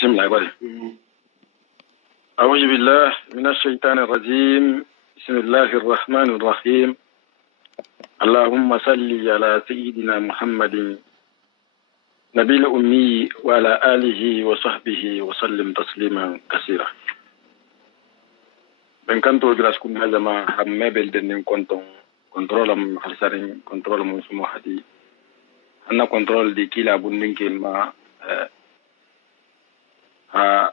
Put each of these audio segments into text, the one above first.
بسم الله يبارك. أعوذ بالله من الشيطان الرجيم. بسم الله الرحمن الرحيم. اللهم صل على سيدنا محمد نبي الأمي وعلى آله وصحبه وسلم تسليما كثيرا. Ben kanto gras kun hazama hamme belden nin konton contrôle am halsarin contrôle mun sumo hadi anna contrôle di kila bundin kelma a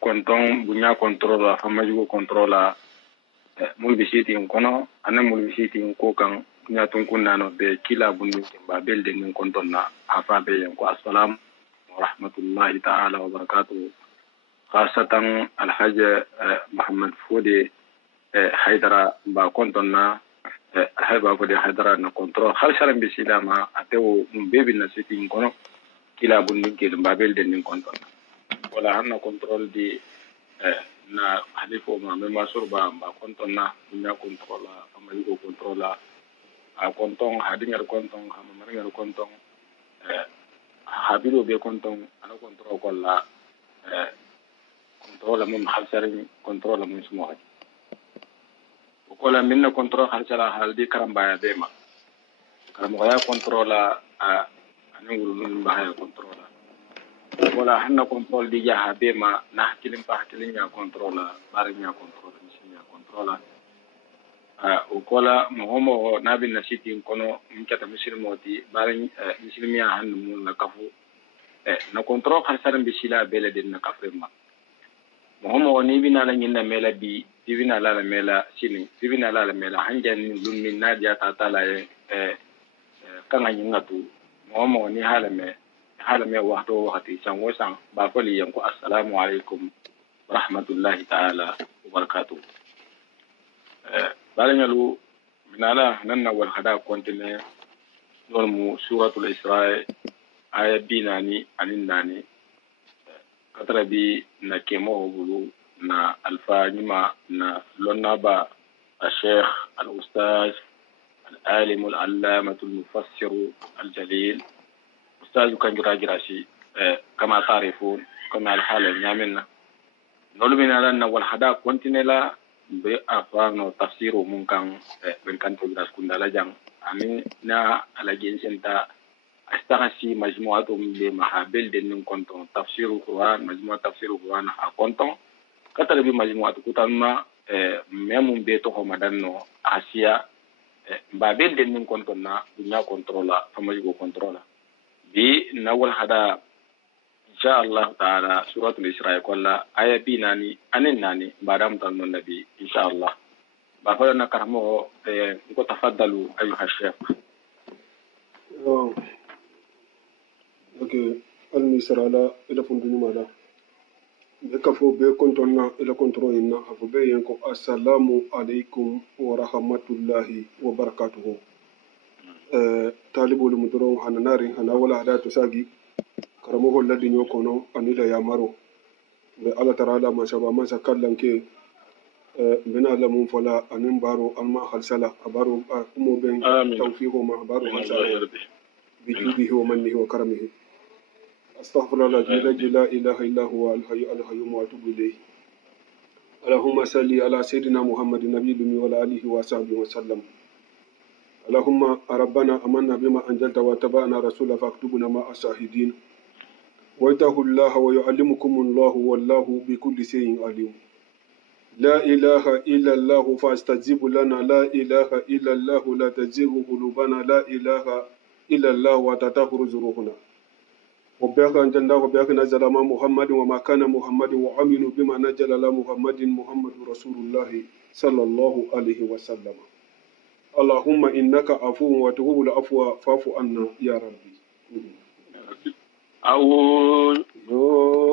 konton bunya contrôle fama jugo contrôle mul bisiti kono anna mul bisiti ko kan nya tun kunna be kila bundin kelma belden nin konton na afa be ko assalam wa rahmatullahi ta'ala wa barakatuh. خاصة الحاج محمد فودي حيدرا با كونتنا هبا فودي حيدرا نكونترول خال شرم بسلامة أتو بيبي نسيتين كونو كلا بندين كيل بابل دين كونتنا ولا هنا كنترول دي na halifo ma me masurba ba kontona nya controla amaligo controla a konton hadingar konton hamaringar konton habiro be konton ana control kolla contrôle mum halsarin contrôle mum sumo hadi kola minna contrôle halsara haldi karamba bema karamba ya contrôle anengulu num bahaya contrôle wala hanna contrôle di jaha bema na hakilim pa hakilin ya contrôle barinya contrôle misinya contrôle kola mohomo nabi nasiti kono mkata muslimoti barin muslimiya hannu mun na kafu na contrôle halsarin bisila beledin na kafrema Muhammad ni bina la nyinda mela bi bina la mela sini bina la mela hanjan lum min nadia ta tala kanga nyinga tu Muhammad ni halame wakati sango sang ba fali yanko assalamu alaikum wa rahmatullahi ta'ala wa barakatuh. Balanyalu minala nanna wal hada kontine don mu suratul isra aya binani aninani katarabi na kemo bulu na alfa nima na lonaba الشيخ الأستاذ العالم العلامة المفسر الجليل أستاذ كان جراجراشي كما تعرفون كما الحالة نعملنا نقول من أن والحدا كنتنا لا بأفان تفسير ممكن بنكن تدرس كنا لجان أمين نا على جنسنتا استغسي مجموعة بمحابل دين كنتم تفسير القرآن مجموعة تفسير القرآن كنتم كتر بمجموعة كتابنا ميمون بيتو مدانو آسيا بابل دين كنتم بنيا كنترولا فمجيكو كنترولا بي نقول هذا إن شاء الله تعالى سورة الإسراء كلها آية بيناني أنناني بعدم تنو النبي إن شاء الله بافرنا كرمو نكو تفضلوا أيها الشيخ. Okay, al-misrala ila fundunu mala. Bekafo be kontonna ila kontrol inna hafo be yanko assalamu alaikum wa rahmatullahi wa barakatuhu. Talibu lumudoro hananari hana wala hadatu sagi karamo holla dinyo kono anila ya maro. Be ala tarala masaba masa kallanke bena la mun fala anin baro alma halsala abaro kumo ben tawfiqo ma baro halsala bijudihi wa mannihi wa karamihi. أستغفر الله الذي لا إله إلا هو الحي القيوم وأتوب إليه. اللهم صل على سيدنا محمد النبي الأمي وعلى آله وصحبه وسلم. اللهم ربنا آمنا بما أنزلت واتبعنا رسولك فاكتبنا مع الشاهدين. واتقوا الله ويعلمكم الله والله بكل شيء عليم. لا إله إلا الله فاستجيب لنا لا إله إلا الله لا تزيغ قلوبنا لا إله إلا الله وتطهر ذنوبنا. وبياك أنجلنا وبياك نزل ما محمد وما كان محمد وعملوا بما نزل على محمد رسول الله صلى الله عليه وسلم. اللهم إنك عفو وتحب العفو فاعف عنا يا ربي.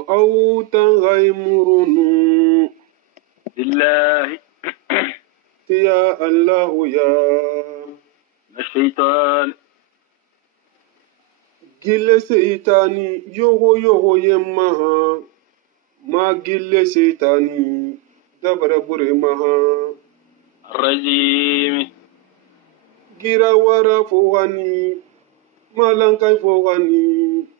أو تغيمرون بالله يا الله يا الشيطان gille seitani yogo yemma ma gille seitani dabara bure maha الرجيم gira wara fogani malankai fogani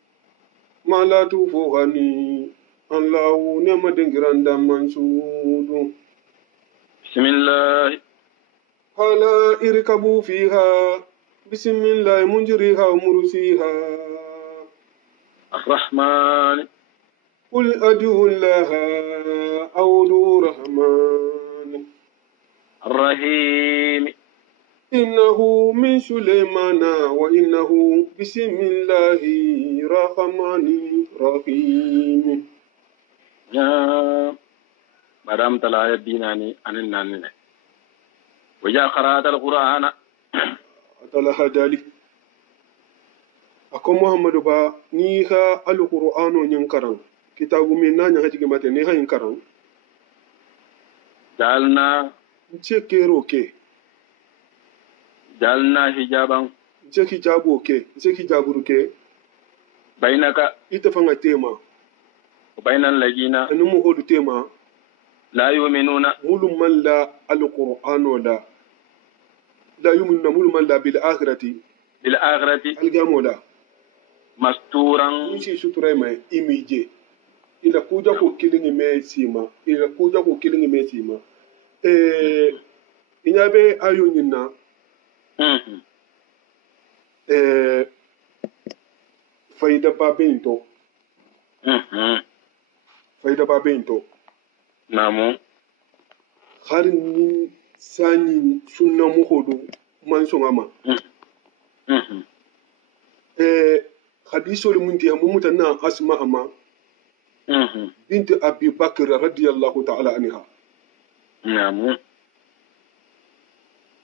malatu fogani الله نعم دنجران دام منسود بسم الله قال اركبوا فيها بسم الله منجريها ومرسيها الرحمن قل أدعو الله أو أدعو الرحمن الرحيم إنه من سليمان وإنه بسم الله الرحمن الرحيم يا مدام تلا بيناني أن الناني وجاء قراءة القرآن أتلا هدالي أكو محمد با نيها القرآن ينكرن كتاب من نانيا هجي ماتي نيها ينكرن جعلنا جعلنا حجابا nse hijabu oke nse hijaburu ke بينك itafanga tema وبين الذين anu mu hodu tema لا يؤمنون mulu man la alqur'ano la yuminuna mulu man la bil akhirati بالآخرة algamo la مستورا nsi sutura mai imije ila kuja ko kilingi me sima inyabe ayo nyina faida babento نعم har ni sani sunna muhodo man songama hadiso mun tiya mun mutanna asma ama bint abi bakr radiyallahu ta'ala anha نعم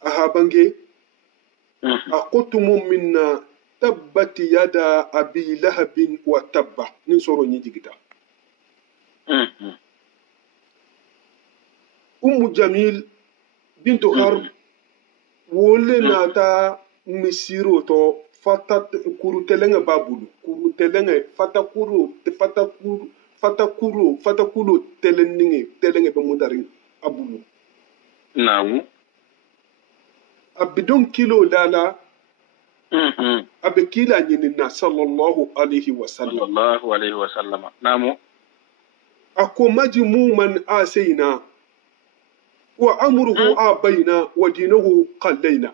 ahabange aqutum minna tabbat yada abi lahabin wa tabba nin soro ni jigita jamil bintu har wole nata misiro to fata kuru telenga babulu kuru telenga fata kuru telenga be mudari abulu نعم abidon kilo lala abe kila nyinina sallallahu alaihi wasallam صلى الله عليه وسلم نعم ako majmuman asayna wa amruhu abayna wa dinuhu qallaina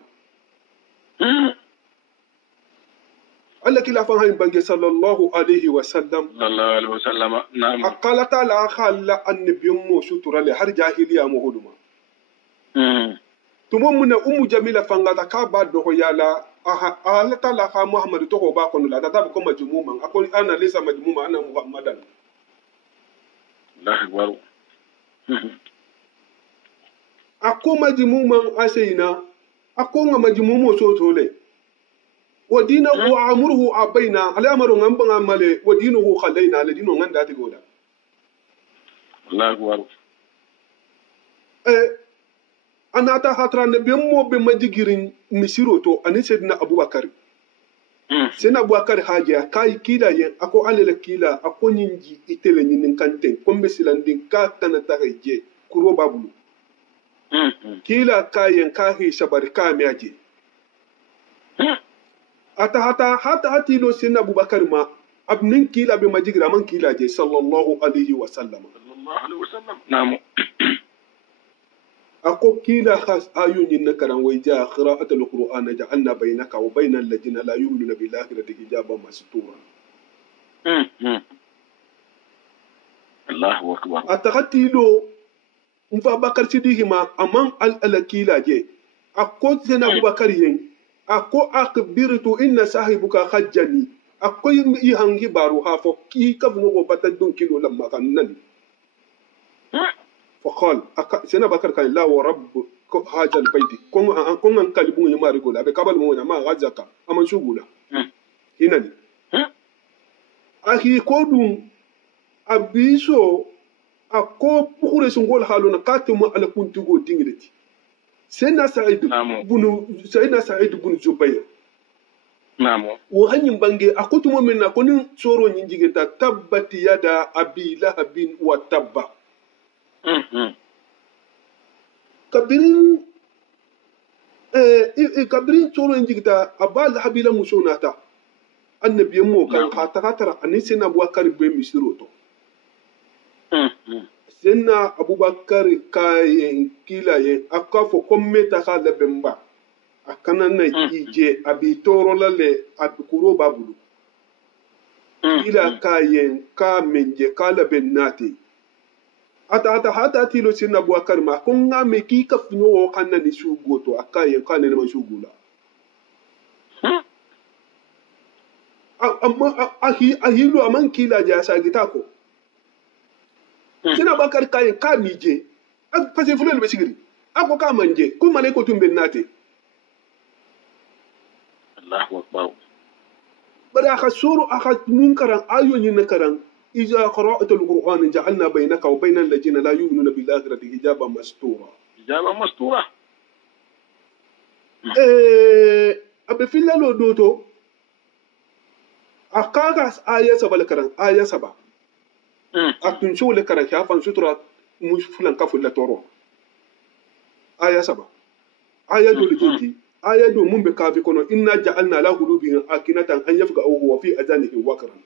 Allah kila fan hayin bange sallallahu alaihi wasallam صلى الله عليه وسلم نعم akala taala khalla annabiyum mo sutura le har jahiliya mo huduma tumo muna jamila fangata ka ba do yala Allah taala kha muhammad to ko ba ko la tata ko majmuman akol ana laysa majmuma ana muhammadan الله أكبر ako majmuman asayna ako nga majmumo sotole wa dinahu wa amruhu abaina ala amaru ngamba ngamale wa dinuhu khalaina ala dinu nganda tigoda الله أكبر anata hatra ne be mo be majigirin misiro to ani sayyidina abubakar sena abubakar haja kai kila yen ako alele kila ako nyinji itele nyinin kante kombe silandin ka tanata je kuro babulu kila kayen kahi shabarika miaje hata hatilo sena abubakar ma abnin kila be majigira man kila je sallallahu alaihi wasallam صلى الله عليه وسلم نعم ako kila khas ayunin na karan wai ja qira'atul qur'ana ja'alna bainaka wa bainal ladina la yu'minuna billahi akhirati hijaban mastura الله أكبر atakatilo mfa bakar sidihima amman alakila je ako sena abubakar yen ako akbirtu inna sahibuka khajjani ako yi hangi baru hafo ki kafno go batadun kilo lamma kannan فقال سينا بكر كان لا ورب هذا البيت كون ان كلبون يما ريغولا بكبل مو ما غزاكا اما شغولا هنا اخي كودون ابيسو اكو بخوري سنغول حالونا كاتم على كنتو دينغرتي سيدنا سعيد بن جبير نعم وهني بانغي اكوتو منا كونين سورو نيجيتا تبت يدا ابي لهب وتب kabirin tsoro in jigita a ba da habila muso nata annabiyan mu kan katara anin sai na buwa karbe misiro to senna abubakar kayen kila ye akafo komme ta ka lebemba akana na ije abi torola le abikuro babulu kila kayen ka menje ka lebennati ata hata tilo senna abubakar ma konga me ki ka funyo kanna ni sugoto akayen kanne ma sugula amma ahilu aman kila jasa gitako sina bakar kayen ka nije parce que fulel be sigiri ako ka manje ko male ko tumbe nate Allahu akbar bada akha suru akha munkaran ayo ni nakaran iza qara'ta alquran ja'alna baynaka wa bayna alladhina la yu'minuna bil akhirati hijaban mastura abe filalo doto akaga aya sabal karan aya saba akun shole karan shafan sutura mufulan kaful la toro aya saba aya do jinti aya do mun be kafi kono inna ja'alna la qulubihim akinatan an yafqahu wa fi adhanihim waqran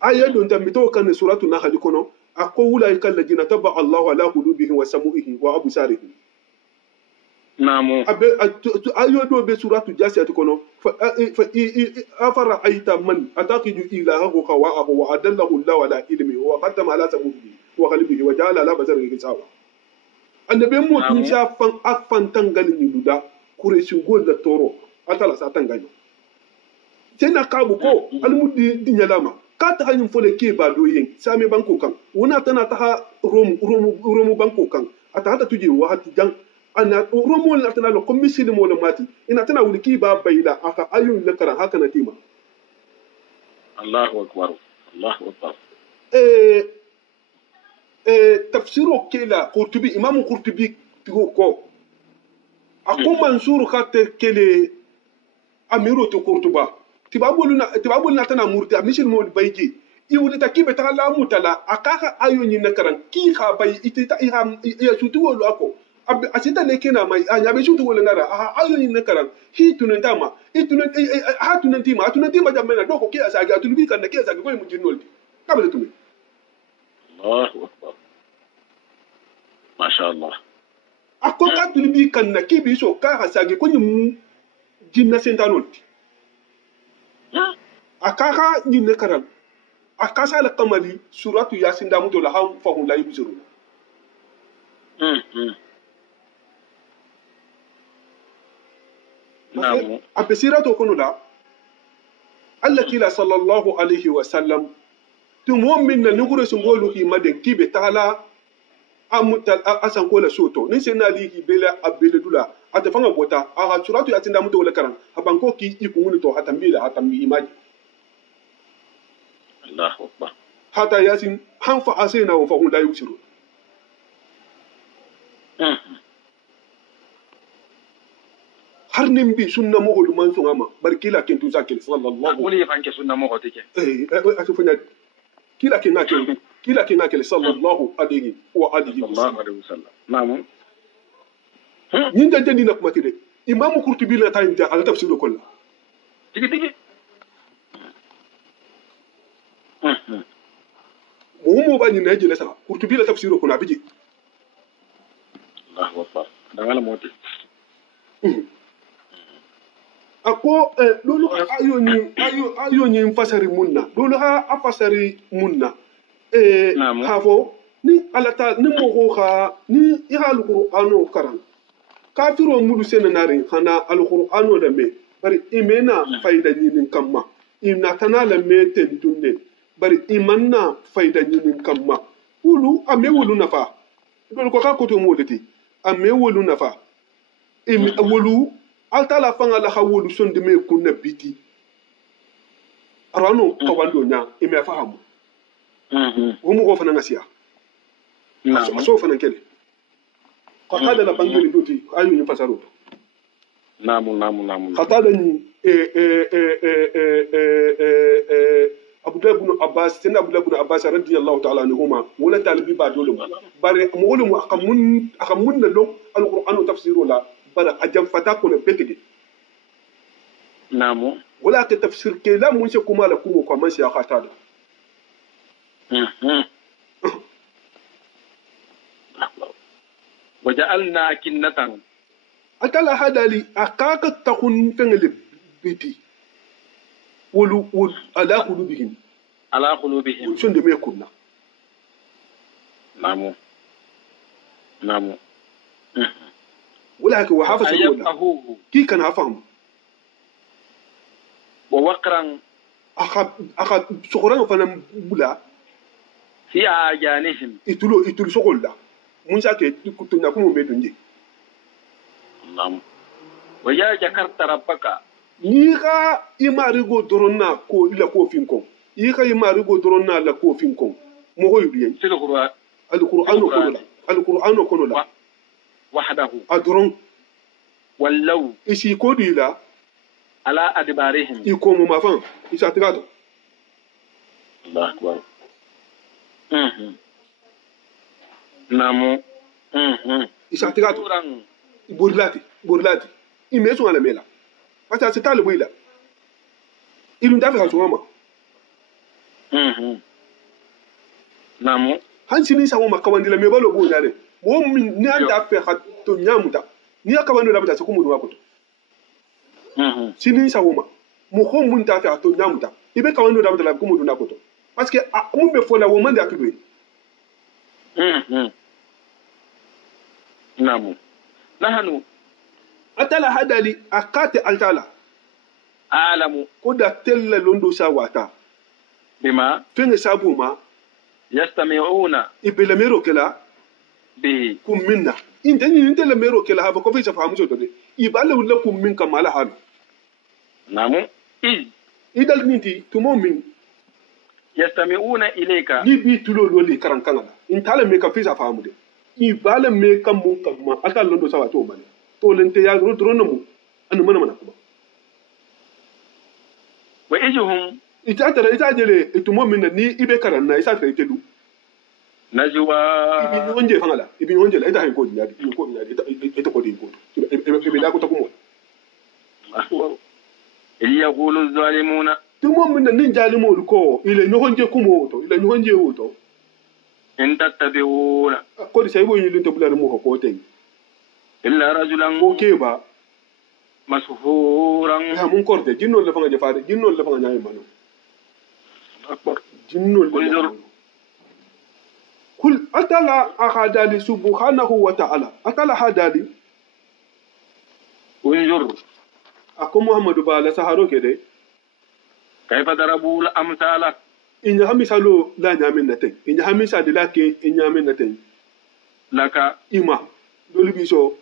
aya do tambito kan suratu nahl kono akko ulaika alladhina taba Allahu ala qulubihim wa samu'ihim wa absarihim namu ayo do be suratu jasiyat kono fa afara aita man ataqidu ilahahu qawa'ahu wa adallahu Allahu ala ilmi wa qaddama ala samu'ihi wa qalbihi wa ja'ala ala basarihi sawa annabi mutum shafan afan tangalin yuda kureshin gol da toro atala sa tangani sai na kabu ko almudi dinyalama ka ta hayin fole ke ba doyin sami banko kan wona tana ta romu banko kan ata hata tuje wa hati jan ana romu na tana lo komisi mo le mati ina tana wulki ba bayila aka ayun lakara haka na tima Allahu akbar tafsiro kela Qurtubi Imam Qurtubi tigo ko ako Mansur khater kele amiro to Qurtuba tibabuluna tana murti amishin mo bayji iwuli takibe ta la mutala akaka ayo ni nakaran ki kha bay itita ya shutu wolu ako asita ne kena mai anya be shutu wolu ngara ayo ni nakaran hi tunentama ha tunentima jamena doko ki asagi atulubi kan ki asagi ko mu jinnolti kabale tumi Allahu akbar masha Allah ako ka tulubi kan na kibi so ka asagi ko nyum jinna sentanolti akaka ni nakaran akasa la kamali suratu yasin da muto la ham fahum la yubsiru namu abesirato kono la allati la sallallahu alayhi wa sallam tumom min na nugure sungolu ki maden kibe tala amutal asan ko la soto ni sen na li ki bela abele dula atafanga bota aha suratu yasin da muto la karan abanko ki ikunu to atambila atambi imaji Allahu akbar hata yasin hanfa asena wa fahum la yubsiru har nim bi sunna mo holu man sungama barkila kentu zakil sallallahu wali fanke sunna mo hotike asufanya kila kinake sallallahu alayhi wa alihi wasallam namu nyinda jandi nak matide imamu Qurtubi la tayinta ala tafsiru kullu tigi mo ba ni naji la sa Qurtubi la tafsiru kullu abiji Allahu akbar dangala moti ako lolu ayo ni fasari munna lolu ha afasari munna hafo ni alata ni mogo kha ni ihal qur'ano karan kafiro mudu senanari khana al qur'ano da me bari imena fayda nyinin kamma imna tanala me tentunne bari imanna fayda nyinin kamma ulu ame wulu nafa lolu ko ka ko to modati ame wulu nafa wulu altala fanga la hawulu sonde me kunna biti arano kawando nya ime fahamu wumu ko fana ngasiya so fana kele qatada la bangeli doti ayu ni fasaro namu qatada ni Abdullah ibn Abbas tin Abdullah ibn Abbas radiyallahu ta'ala anhuma wala talibi ba dole bare mo wala mu akamun na lo alquran tafsiru la bara ajam fata ko le betigi namu wala ta tafsir ke la mun se kuma la kuma ko man shi akata da وجعلنا أكنة atala hadali akaka takun fengele biti wolu ala qulubihim على قلوبهم son de me kunna نعم نعم wala ka wa hafa أن wala يفقهوه ki kana faham ووقرا aka sokoran fana bula في آذانهم itulu sokolda mun sa ke kutunna kuma be dunje نعم ويا ذكرت ربك ni ka imarigo doronna ko ila ko finko yi ka imarigo doronna la ko finko mo ko yubiyen في القرآن alqur'anu kono la وحده adron ولو isi ko dila على أدبارهم iko mo mafan isa tigato الله أكبر نعم isa tigato borlati imeso ala mela pata se talibu ila ilun dafi ha soma نعم hansini sa woma kawandila me balo bo dare mo min ni anda fe ha to nyamuta ni akabando labata se kumu wakoto sini sa woma mo ko mun ta fe ha to nyamuta ibe kawando labata la kumu wakoto parce que mu be fola wo mande akidwe نعم نحن atala hadali akate altala أعلم koda tella londo sa wata بما fenge sabu ma يستمعون ibele mero kela به kum minna inte le mero kela ha ko fi sa famu so de ibale wala kum min kamala halu نعم إذ idal niti tumo min يستمعون إليك ni bi tulo loli karan kangala intala me ka fi sa famu de ibale me kam mun kamma ata londo sa wato mane to lente ya rodrono mu anu mana kuma وإجهم ita jele tumo min ni ibe karan na isa kai telu نجوى ibi onje fangala ibi onje la ita hay ko dinya di ko dinya ita ko di ko ibe da ko ta kuma إذ يقول الظالمون tumo min nin jalimo ko ile no honje kumo to ile no honje woto إن تتبعون ko di sai bo yin to bulare mo ko ten إلا رجلا ko ke ba مسحورا ha mun korde jinno le fanga jafaade jinno le fanga nyaay mano أكبر jinno le انظر kul atala ahadali subhanahu wa ta'ala atala hadali انظر ako muhammadu ba la saharo kede كيف ضربوا الأمثال inya hamisalo la nyamin naten inya hamisa de la ke nyamin naten لك ima doli biso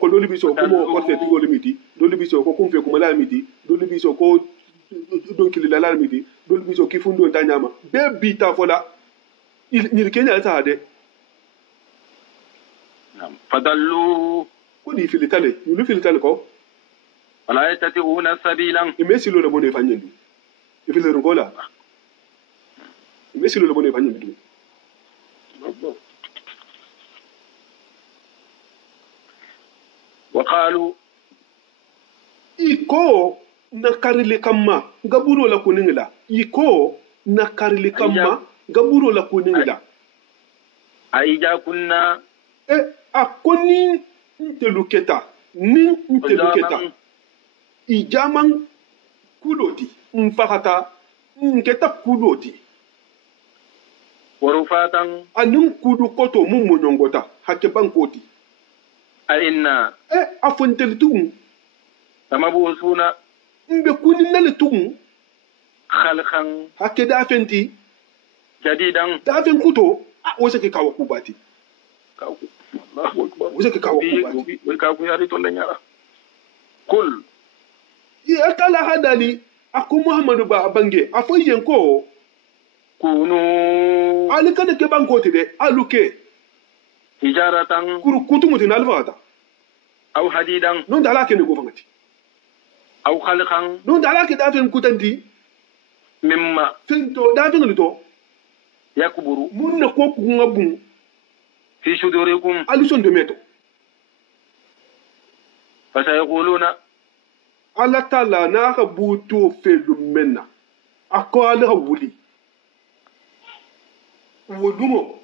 ko doli biso ko mo ko te tigo limiti doli biso ko kumfe ko mala limiti doli biso ko don kili la limiti doli biso ki fundo tanyama be bita fola ni kenya ta de فضلوا ko di filitale ni lu filitale ko ولا يستطيعون سبيلا imesi lo le bone fanyendi ifile ngola imesi lo le bone fanyendi وقالوا iko na karili kama gaburo la kuningila iko na karili kama gaburo la kuningila أئذا كنا akoni nteluketa ijaman kudoti mfakata nketa kudoti ورفاتا anin kudu koto mun monyongota hake bankoti أئنا afontelitu لمبعوثون mbe kuninale tu خلقا hake dafenti جديدا dafen kuto wose ke kawo kubati الله أكبر wose ke kawo kubati ويكاكو ياري تولنيارا قل akala hadali ako muhammadu ba bange afoyen ko كونوا alikane ke bankoti de aluke حجارة kutumuti nalfata أو حديدا non dala ke ne go fangati أو خلقا non dala ke dafen kutanti مما fento dafen lito يكبر mun na ko kunga bun في صدوركم alison de meto فسيقولون ala tala na ka buto felu menna ako ala wuli wodumo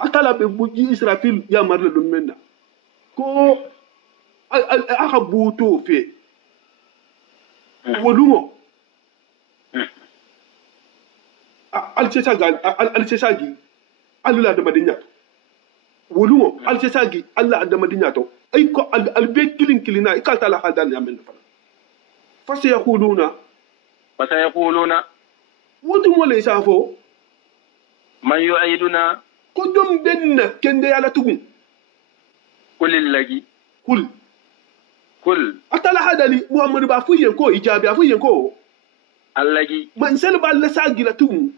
atala be buji Israfil ya marle dum menna ko aka buto fe wolumo alcesagi alula da madinya wolumo alcesagi alla da madinya to ay ko albe kilina ikata la hadan ya men fa sayaquluna wodum wala isafo man yu'iduna ko dum benna kende yala tugun kulillagi kul atala hadali muhammadu ba fuyen ko ijabi afuyen ko allagi man sel ba la sagira tugun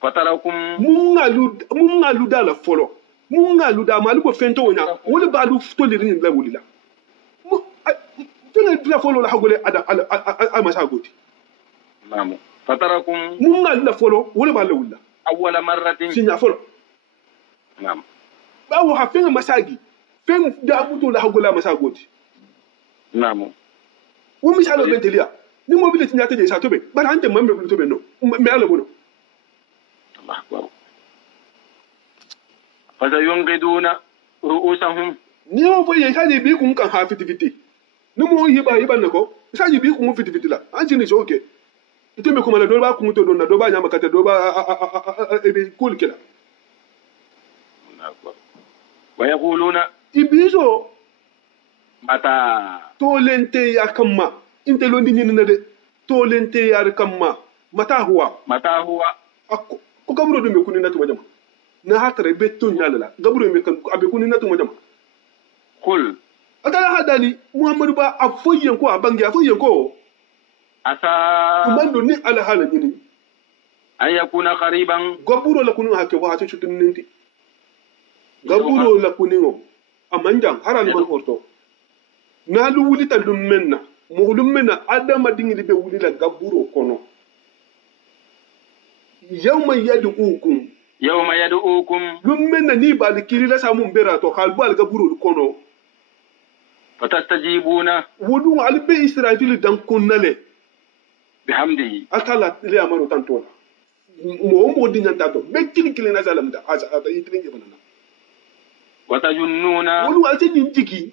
fatarakum mun ngalu dala folo mun ngalu da malu ko fento wonya wala ba lu tolirin la wulila tena dila folo la hagole ada masagoti namu fatarakum mun ngalu la folo wala ba la wulila awwala marratin sinya folo nam ba wo ha fen masagi fen da muto la hagole masagoti namu wo misalo bentelia ni mobility nyata je sa tobe ba hante mambe bu tobe no me ala bono Allah akbar fa sayunqiduna ru'usahum ni o fo ye kaje bi kun kan ha fitifiti ni mo yiba nako saji bi kun fitifiti la anti ni so okay ite me kuma la do ba kun to do na do ba nyama kata do ba be kul kila Allah akbar wa yaquluna ibizo mata tolente ya kamma inte londi ni na de tolente ya kamma mata huwa ko gaburo do me kunina to majama na hatare betto nyalala gaburo me kan abe kunina to majama kul atala hadali muhammadu ba afoyen ko abangi afoyen ko asa kumando ni ala hala nyini an yakuna qariban gaburo la kunu hakke wa tutu ninti gaburo la kuningo amanjang haral man horto na lu wulita dum menna mo dum menna adama dingi be wulila gaburo kono yawma yad'ukum dum menna ni ba de kirila samu bera to halbu al gaburo kono fatastajibuna wudu al be israfil dan kunnale bihamdihi atala le amaro tantola mo dinyanta to be kilikili na salam da asa ata yitrin banana watajunnuna wudu al tin jiki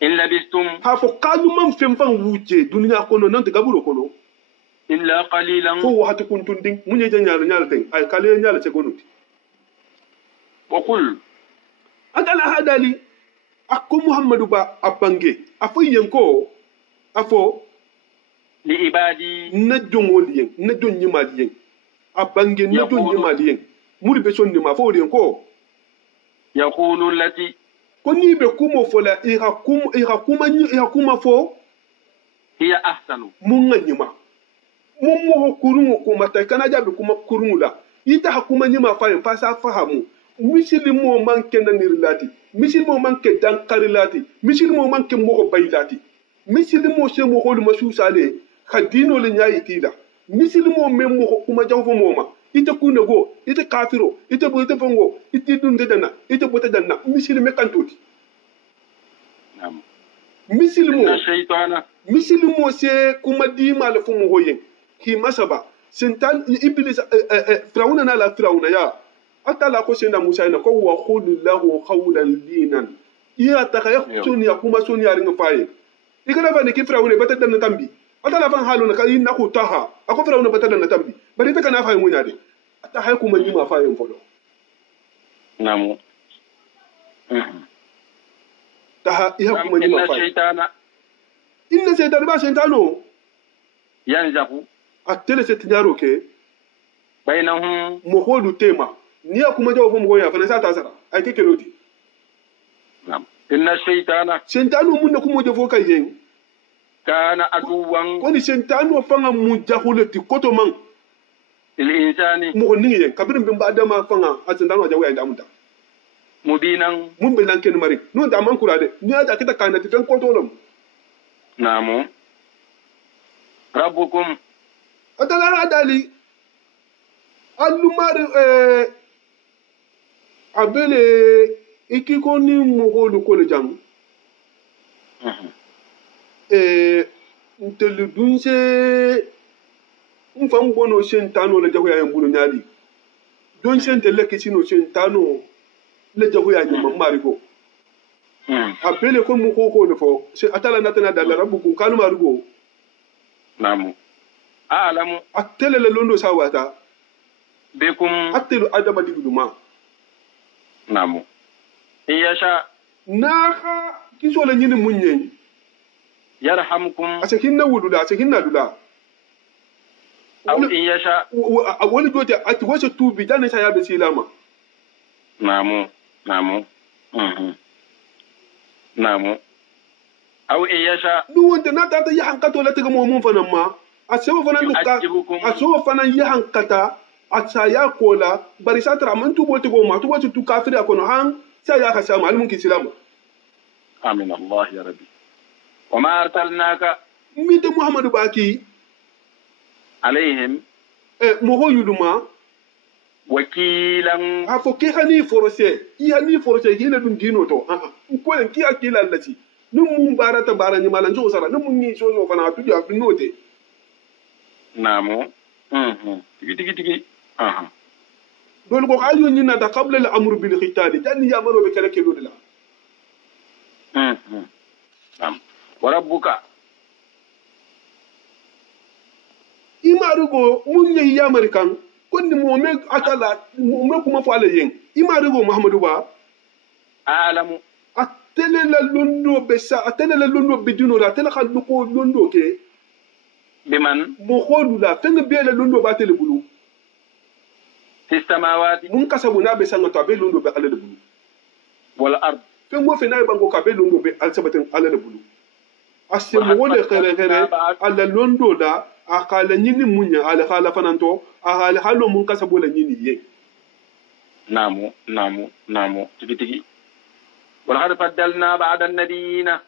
illa bistum ha fo kalu man femfan wuje dunya kono nan te gaburo kono illa qalilan fo wahatu kuntun ding munye nyal ten ay kale nyal se gonuti wa qul atala hadali akko muhammadu ba abange afo yenko afo li ibadi na jongoliyen na jonni maliyen abange na jonni maliyen muri be sonni ma fo yenko yaqulu allati koni be kumo fola ira kuma fo hiya ahsanu mun nganyima mun mo kurungu ko mata kana jabe kuma kurungu la ita hakuma nyima fa sa fahamu misilimo manke na nirlati misilimo manke dankarilati misilimo manke mo baylati misilimo se mo holu masusale khadino le nyayi tida misilimo mem mo kuma jawfo moma ite kunego ite kafiro ite bo ite fongo ite dunde dana ite bota dana misilime kantoti nam misilimo se kuma dima le fumo hoyen ki masaba sintan iblis firawuna na la firawuna ya atala ko senda musa ina ko wa khulu lahu qawlan dinan iya takayaqtuni yakuma suni yarin faye ikana fa ne ki firawuna bata dan tambi atala fa haluna ka inna ku taha ako firawuna bata dan tambi bari ta kana faye munya de ata hay kuma ni ma faye folo namu taha iya kuma ni ma faye inna shaytan ba shaytano yanzaku atele se tinyaro ke bainahum mohodu tema ni ya kuma jawo fomo ya fa na sata sara ai ke keloti nam inna shaytanu mun na kuma jafo kai yen kana aduwan ko ni shaytanu fanga mu jahulati koto man il insani mo ni yen kabirin bin ba adama fanga shaytanu jawo ya ndamunta mubinan mun be lanken mari no da man kurade ni ada kita kana ti tan koto lam namu rabbukum atala hadali alumari abele ikiko ni muholu ko le jang ntelu dunse mfam bono shentano le jaho ya mbulu nyali don sente le kisino sentano le jago ya nyuma marigo apele ko mu ko le fo se atala natana dalla rabbukum kanu marigo namu alamu atele le londo sawata bikum atelu adama diguduma namu iyasha naka kiso le nyini munyen yarhamkum ase hinna wudula ase hinna dula aw iyasha wani jote ati wasu tubi dan sa ya be silama namu namu aw iyasha du wonte na tata ya hankato la tiga mo mun fanan ma asewo fanan duka asewo fanan ya hankata atsa ya kola bari satra man tubo tigo ma tubo tu kafiri akono han sai ya ka sama almun kisilama amin allah ya rabbi wama arsalnaka mite muhammadu baki alaihim mogo yuduma wakilan afo ke hani forose hina dun dino to ko en ki akila lati num mum barata barani malan jo sara num ni so fana tu ja binote namu tigi dol ko ayu ni na da qabla al amr bil qital tan ya maro be kala kelo la nam wa rabbuka imarugo mun yi yamarikan konni moome atala moome kuma fo ala yen imarugo muhammadu ba alamu atele la londo be dino la tele khal ko londo ke biman mo khodu la fenga be la londo ba tele bulu fi samawati mun kasabu na be sanga to be londo be ala de bulu wal ard fengo fe na bango ka be londo be al sabatin ala de bulu asse mo wole khere ala londo da akala nyini munya ala khala fananto ala halo mun kasabu la nyini ye namu tigi wala faddalna ba'da an-nabiyina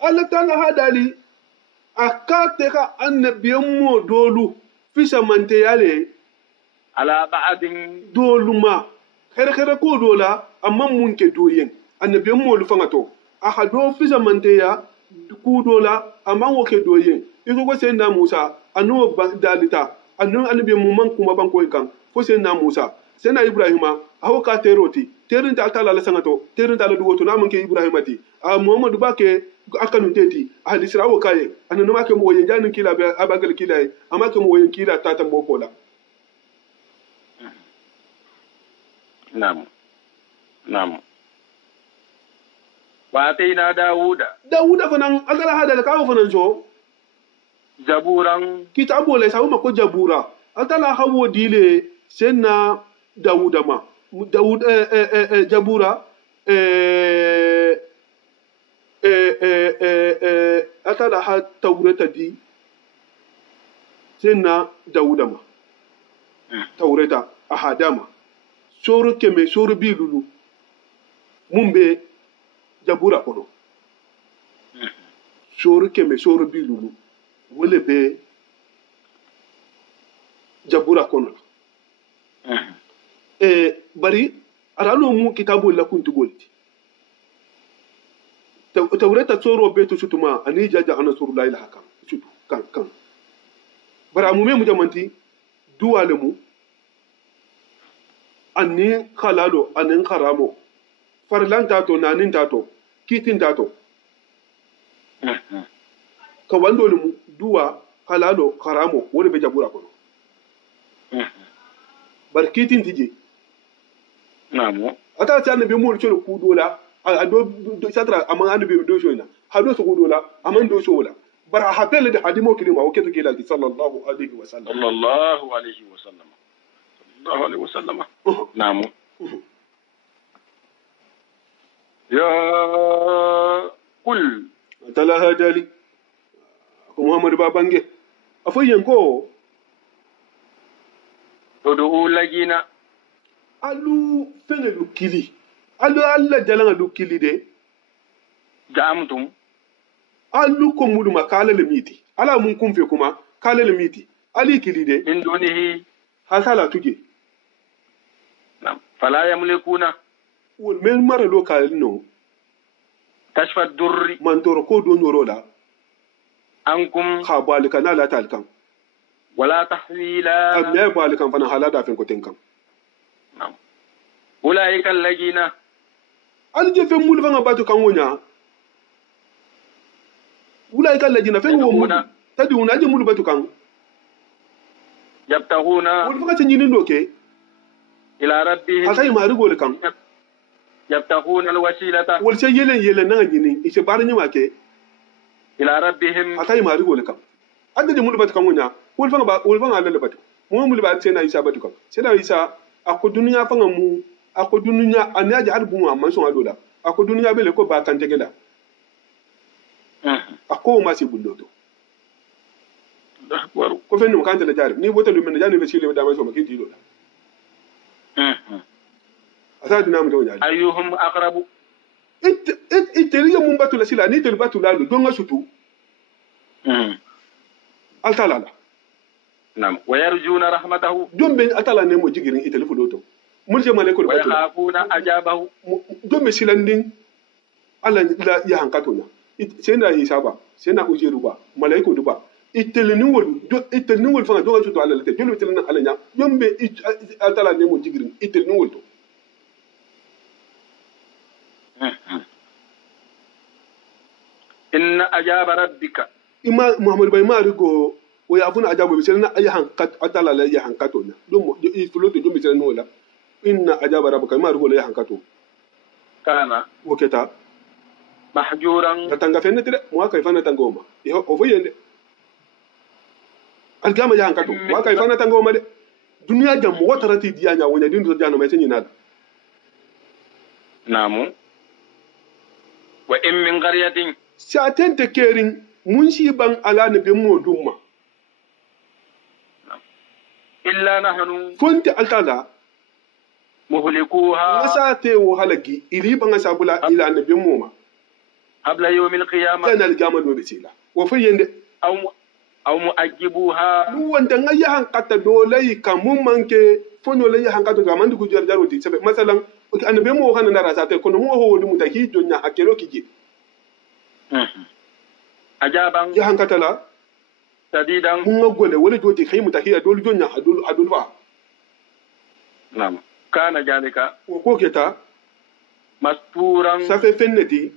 Allah ta'ala hadali akateka annabiyan mo dolu fisa mante yale ala ba'din doluma khere ko dola amma mun ke doyen annabiyan mo lu fangato aha do fisa mante ya ku dola amma wo ke doyen iko ko sen na Musa anu dalita anu annabiyan mu man kuma ban ko kan ko sen na Musa sen na Ibrahima aho ka teroti terin ta tala la sangato terin ta la duwoto na man ke Ibrahima ti a Muhammadu ba ke akanu teti ahli sirawo kaye ananu ma ke mo yen janin kila be abagal kila amma ke mo yen kila ta tambo ko la nam wa ataina dauda fanan agala hada ka fanan so zaburan kitabo le sawu mako jabura atala hawo dile senna dauda ma daud jabura atala ha tawrata di senna dauda ma tawrata ahadama soro keme soro bilulu mumbe jabura kono soro keme soro bilulu wole be jabura kono bari arano mu kitabu la kuntu golti tawreta soro be to sutuma ani jaja ana suru la ilaha kan sutu kan bara mu me mu jamanti duwale mu anni khalalo anin kharamo farlan tato nanin tato kitin tato ka wando mu duwa khalalo kharamo woni be jabura kono bar kitin tije namo ata ta annabi mu cholo ku dola ado satra amman annabi do shoyna hado so ku dola amman do shola bar habele de hadimo kilima o keto kila sallallahu alaihi wasallam نعم يا قل تلا هدالي محمد بابانجي أفينكو تدعو لجينا ألو فين لوكيلي ألو الله جلنا لوكيلي ده جامتم ألو كمولو ما كالا لميتي ألا منكم فيكما كالا لميتي ألي كيلي ده من دونه هل تجي نعم فلا يملكون والمن مرة لو كالنو كشف الدر من تركو دون رولا أنكم خابالك لا تالكم ولا تحويلا أبناء بالكم فانا حالا دافن كتنكم نعم أولئك الذين alje fe mulu fanga batu kan wonya أولئك الذين فين هو مulu taduna alje mulu batu kan يبتغون wol fanga tinjini ndoke إلى ربهم akay mari gol kan يبتغون الوسيلة wol se yelen na ngini ise bar nyima ke إلى ربهم akay mari gol kan ande mulu batu kan wonya wol fanga alale batu mo mulu ba tena isa batu kan seda isa ako dunya fanga mu ako dunya anaji harbu mu amma so adoda ako dunya bele ko ba kan tegela ako ma si bulloto ko fenni mo kante la jari ni bota lu men jani be sile da ma so ma kinti do asa dina mu do jari أيهم أقرب it riya mun batu la sila ni tel batu la do nga sutu altala نعم ويرجون رحمته dombe atala ne mo jigirin itel fu doto mun je male ko batu ويخافون أجابه dombe silandin ala la ya hankato na sai na yi saba sai na ujeru ba malaiko duba itelni wol fanga do to ala lete jolu itelni ala nya yombe atala ne mo jigirin itelni wol to إن أجاب ربك ima muhammad bay marigo o ya funa ajabu bi selna ay hankat atala la ya hankato na dum i fuloto dum bi selna wala inna ajaba rabbaka marigo la ya hankato كان woketa محجورا tatanga fenne tire mo kay fana tangoma yo o fo yende algama ya hankato mo kay fana tangoma de dunya jam mo watarati diya nya wonya dindu jano mai tinyi nada نعم وإن من قرية saten te kerin mun shi ban ala ne be mo dumma إلا نحن fonte altala مهلكوها nasate wo halagi iri ban sabula ila ne be mo ma قبل يوم القيامة kana algama do be sila wo fo yende أو مؤجبوها nu wanda nga ya hankata dole ka mun manke fonyo le ya hankata ga mandu ku jar jaro ti sabe masalan annabe mo hana na rasate kono mo ho woli mutaki donya hakelo kije أجابا ya hankata la سديدا mun ga gole wala joti kai mutaki adol donya adol fa نعم كان ذلك ko keta مستورا safe fenneti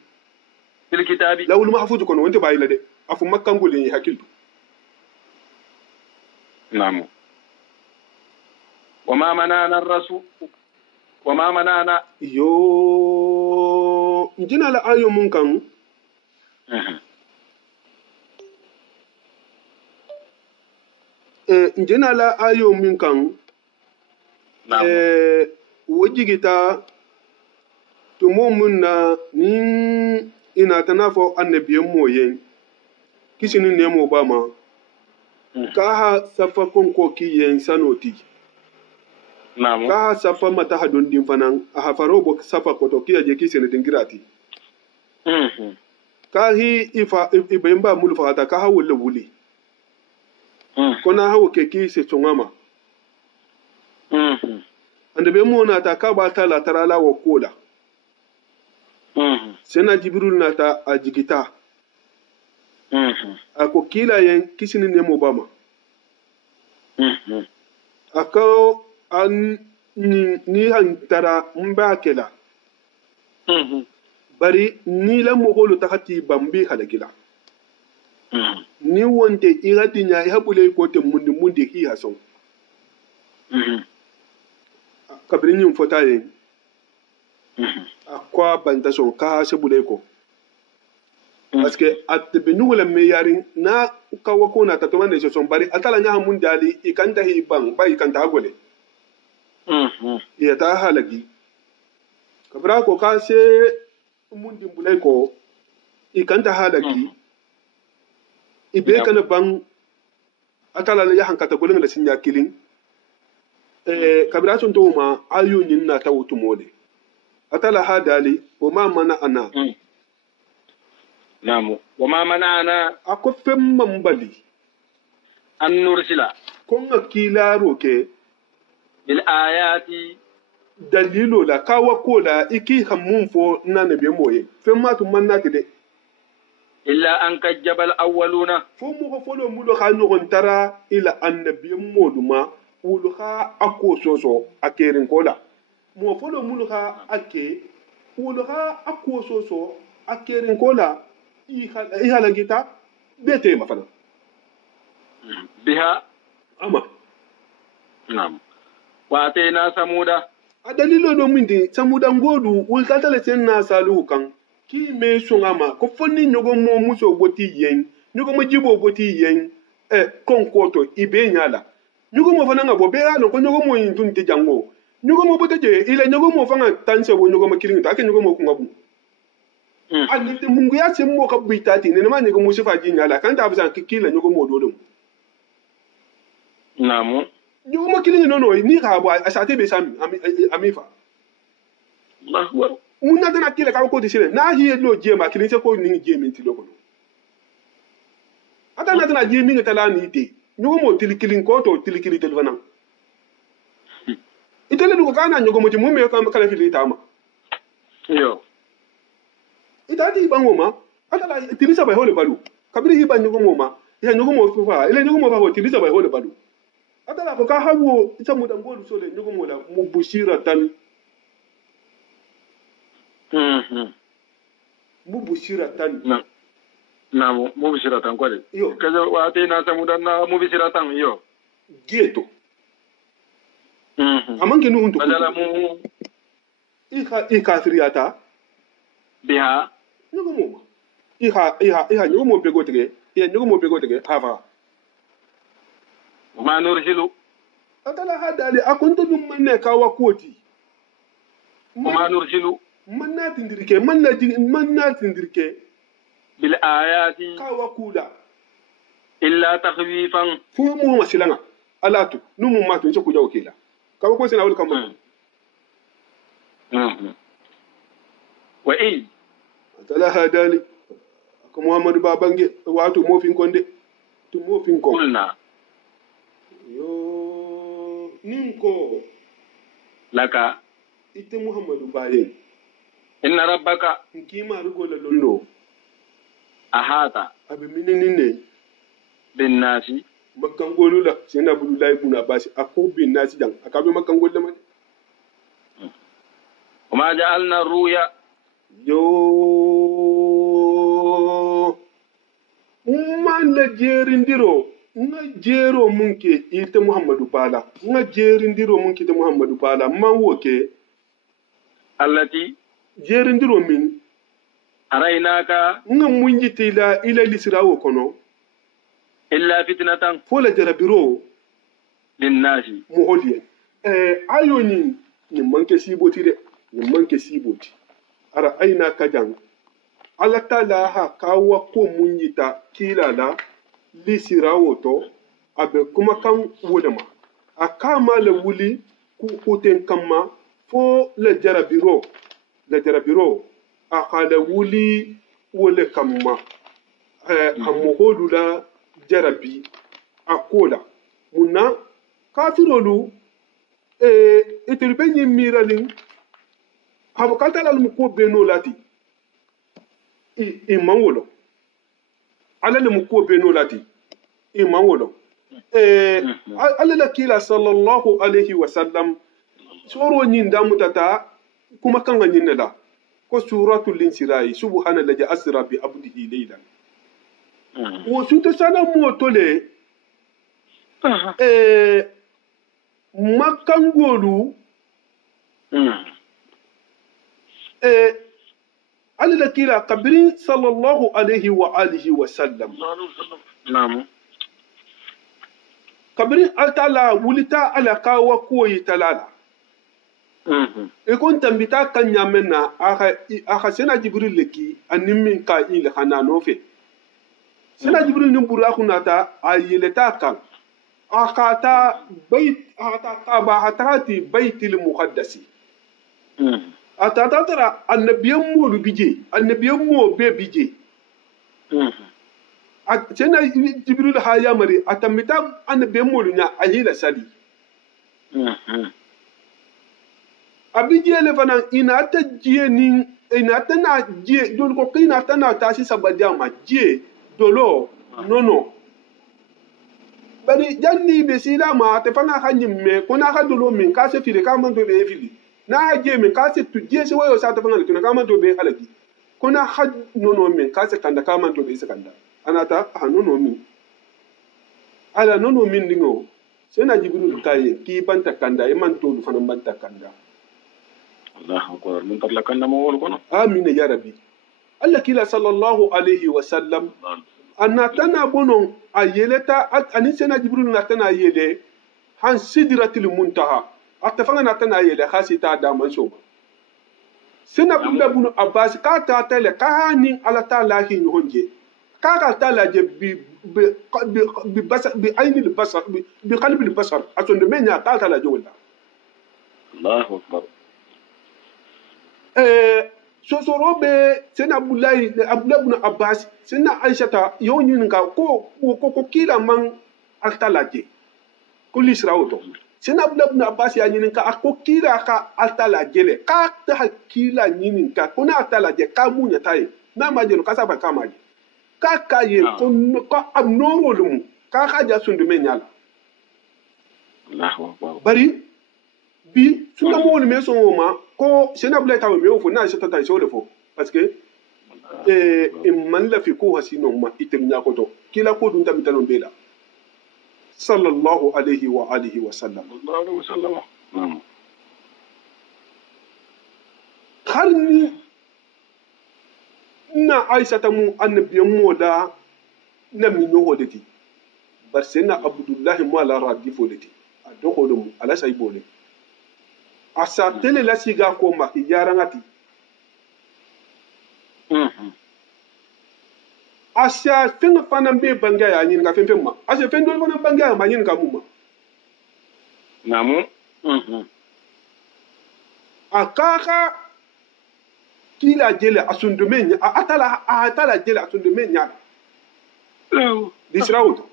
في الكتاب lawul mahfuz kono wonte bayila de afu makkan gole ni hakiltu نعم وما منعنا الرسول وما منعنا yo njina la ayo mun kan njina la ayo mun kan نعم wajigita tumo mun na ni ina tanafo annabiyan moyen kisinin ne mo ba ma ka ha safa konko ki yen sanoti نعم ka ha safa mata hadon din fanan a hafaro bo safa koto ki aje kisinin din girati ka hi ifa ibayin ba mulu fata ka ha wulle wuli kona hawo ke ki se tungama annabi mo na ta ka ba ta la tarala wa kola sena jibril na ta a jigita ako kila yen kisini ne mo bama ako an ni hantara mba kela bari ni la mo holu takati bambi halagila ni wonte irati nya habule ko te mundi hi hason kabrin yin fota yen akwa banta son ka sebule ko parce que atbe nugula me yarin na kawo ko na tatoma ne son bari atala nya mun dali ikanta hi ban ba ikanta gole ya ta halagi kabra ko ka se mun dimbulai ko ikanta halagi ibe kana ban atala ya hankata golin la sinya kilin kabra son to ma ayu nyin na ta wutu mode atala hadali o ma mana ana نعم وما منعنا ako femman bali أن نرسل kon akila roke بالآيات dalilo la kawa kola iki hammun fo nana be moye femma tum manna de إلا أن كذب الأولون fo mo ko folo mulo ha no tara ila annabi moduma wulu ha ako soso akerin kola mo folo mulha ake ulha akko soso akerin kola i hala gita bete mafana biha ama nam wa atayna samuda a dalilo do mindi samuda ngodu ultatale sen na salu kan ki me sungama ko fonni nyogo mo muso boti yen nyogo mo jibo boti yen konkoto ibe nyala nyogo mo fana ngabo be ano ko nyogo mo yintun te jango nyogo mo bote je ile nyogo mo fanga tanse bo nyogo mo kilinga ta ke nyogo mo kungabu ani te mungu ya sem mo ka buitati ne ma nyogo mo sifa ji nyala kan ta busan kikila nyogo mo dodum namu nyogo mo kilinga no ni ka bo asate be sam amifa Allahu munna dana kile ka ko disile na hiye lo jema kilin se ko ni jemi ti loko ata na dana jemi ngata ni de nyogo mo tilikilin ko to tilikili telvana itele du ko kana nyogo mo ti mo me ka kala fili tama yo itati bangoma ata la tilisa ba hole balu kabiri hiba nyogo mo ma ya nyogo mo fa ile nyogo mo fa tilisa ba hole balu ata la ko ka hawo ita mo dan bolu sole nyogo mo la mo bushira tan mubusira tan na mubusira tan kwale kaza wa atayna samuda na mubusira tan yo geto amanke nu hunto badala mu ika triata biha nyogo mo iha nyogo mo begotige ya nyogo mo begotige hava ma nursilu atala hadali akunto dum manne kawa koti ma nursilu manna tindirke bil ayati kawa kula illa takhwifan fu mu masilanga alatu numu matu nje kuja okela kawa ko sina wul kamba wa in atala hadali ko muhammadu babange wato mofin konde to mofin ko kulna yo ninko laka ite muhammadu bayen inna rabbaka nkima rugola londo ahata abi minene bin nasi makangolu la sina abdullah ibn abbas ako bin nasi jang akabe makangol la man wama ja'alna ruya yo man la jerindiro nga jero munke ite muhammadu bala nga jerindiro munke ite muhammadu bala man woke allati jerindiro min araynaka nga munjiti ila lisrawo kono illa fitnatan fola jarabiro linnasi muholien ayo ni manke siboti de ni manke siboti ara aina kajang ala tala ha kawa ko munjita kilala lisrawo to abe kuma kan wulama akama le wuli ku uten kama fo le jarabiro akala wuli wole kama amoholu la jarabi akola munna kafirolu itirbe miralin habakata la mu beno lati imawolo ala le mu beno lati imawolo ala la kila sallallahu alaihi wasallam soro nyinda mutata kuma kanga nyinela ko suratul insirai subhanallahi asra bi abdihi laylan wo suto sana motole makangolu ala kila kabri sallallahu alaihi wa alihi wa sallam naam kabri altala wulita ala kawa koyi talala ikon tambita kan nyamenna aka sena jibril leki animmin ka il hanano fe sena jibril ni burakunata ayileta kan akata bait ata atati baitil muqaddasi atata tara annabiyan mo bije annabiyan mo be bije sena jibril ha yamari atambita annabiyan mo nya ayila sali abije le fana inata jie ni inata na jie dol ko inata na tasi sabadia ma jie dolo nono bari janni be sila ma te fana hanyi me kona ha dolo min ka se fili ka man be fili na je min ka se tu je se wayo sa ta fanga tuna kama to be halaki kuna had nono min ka se kanda kama to be se kanda anata ha nono min ala nono min dingo sai na jibril kaye ki banta kanda e man to fana banta kanda Allahu akbar mun tarla kanda mo wol kono amin ya rabbi Allah kila sallallahu alaihi wasallam anatana bonon ayeleta ani sai na jibril na tana yele han sidratil muntaha atafanga na tana yele khasita da man so sina bunda bunu abbas ka ta tele ka ni ala ta lahi ni honje ka ta la je bi basar bi ayni al basar bi qalbi al basar aton de menya ta la je wala Allahu akbar sosoro be sina abdullahi ibn abbas sina aisha ta yawnin ka ko kila man altalaje ko lisrawoto sina abdullahi ibn abbas ya nyinin ka ko kila ka altalaje le ka ta hakila nyinin ka ko na altalaje ka munya tayi na majelo ka saba ka maji ka ye ko abnoro lumu ka ja sundu men yala Allahu akbar bari bi suna mo ni meso ma ko sina abdullahi tawo me ofo na shata ta shole fo parce que man la fi ko hasino ma itirnya ko to kila ko dun tam talon bela sallallahu alaihi wa alihi wa sallam harni na aisha ta mu annabiyan mu da na minyo hodeti bar sina abdullahi mu ala radifo deti a doko mu ala sai bole asa tele la siga ko ma yarangati asa fenga fana be banga ya nyin ka femfe ma asa fen do fana banga ya ma nyin ka mumma namu akaka kila jele asundumenya atala jele asundumenya disrawuto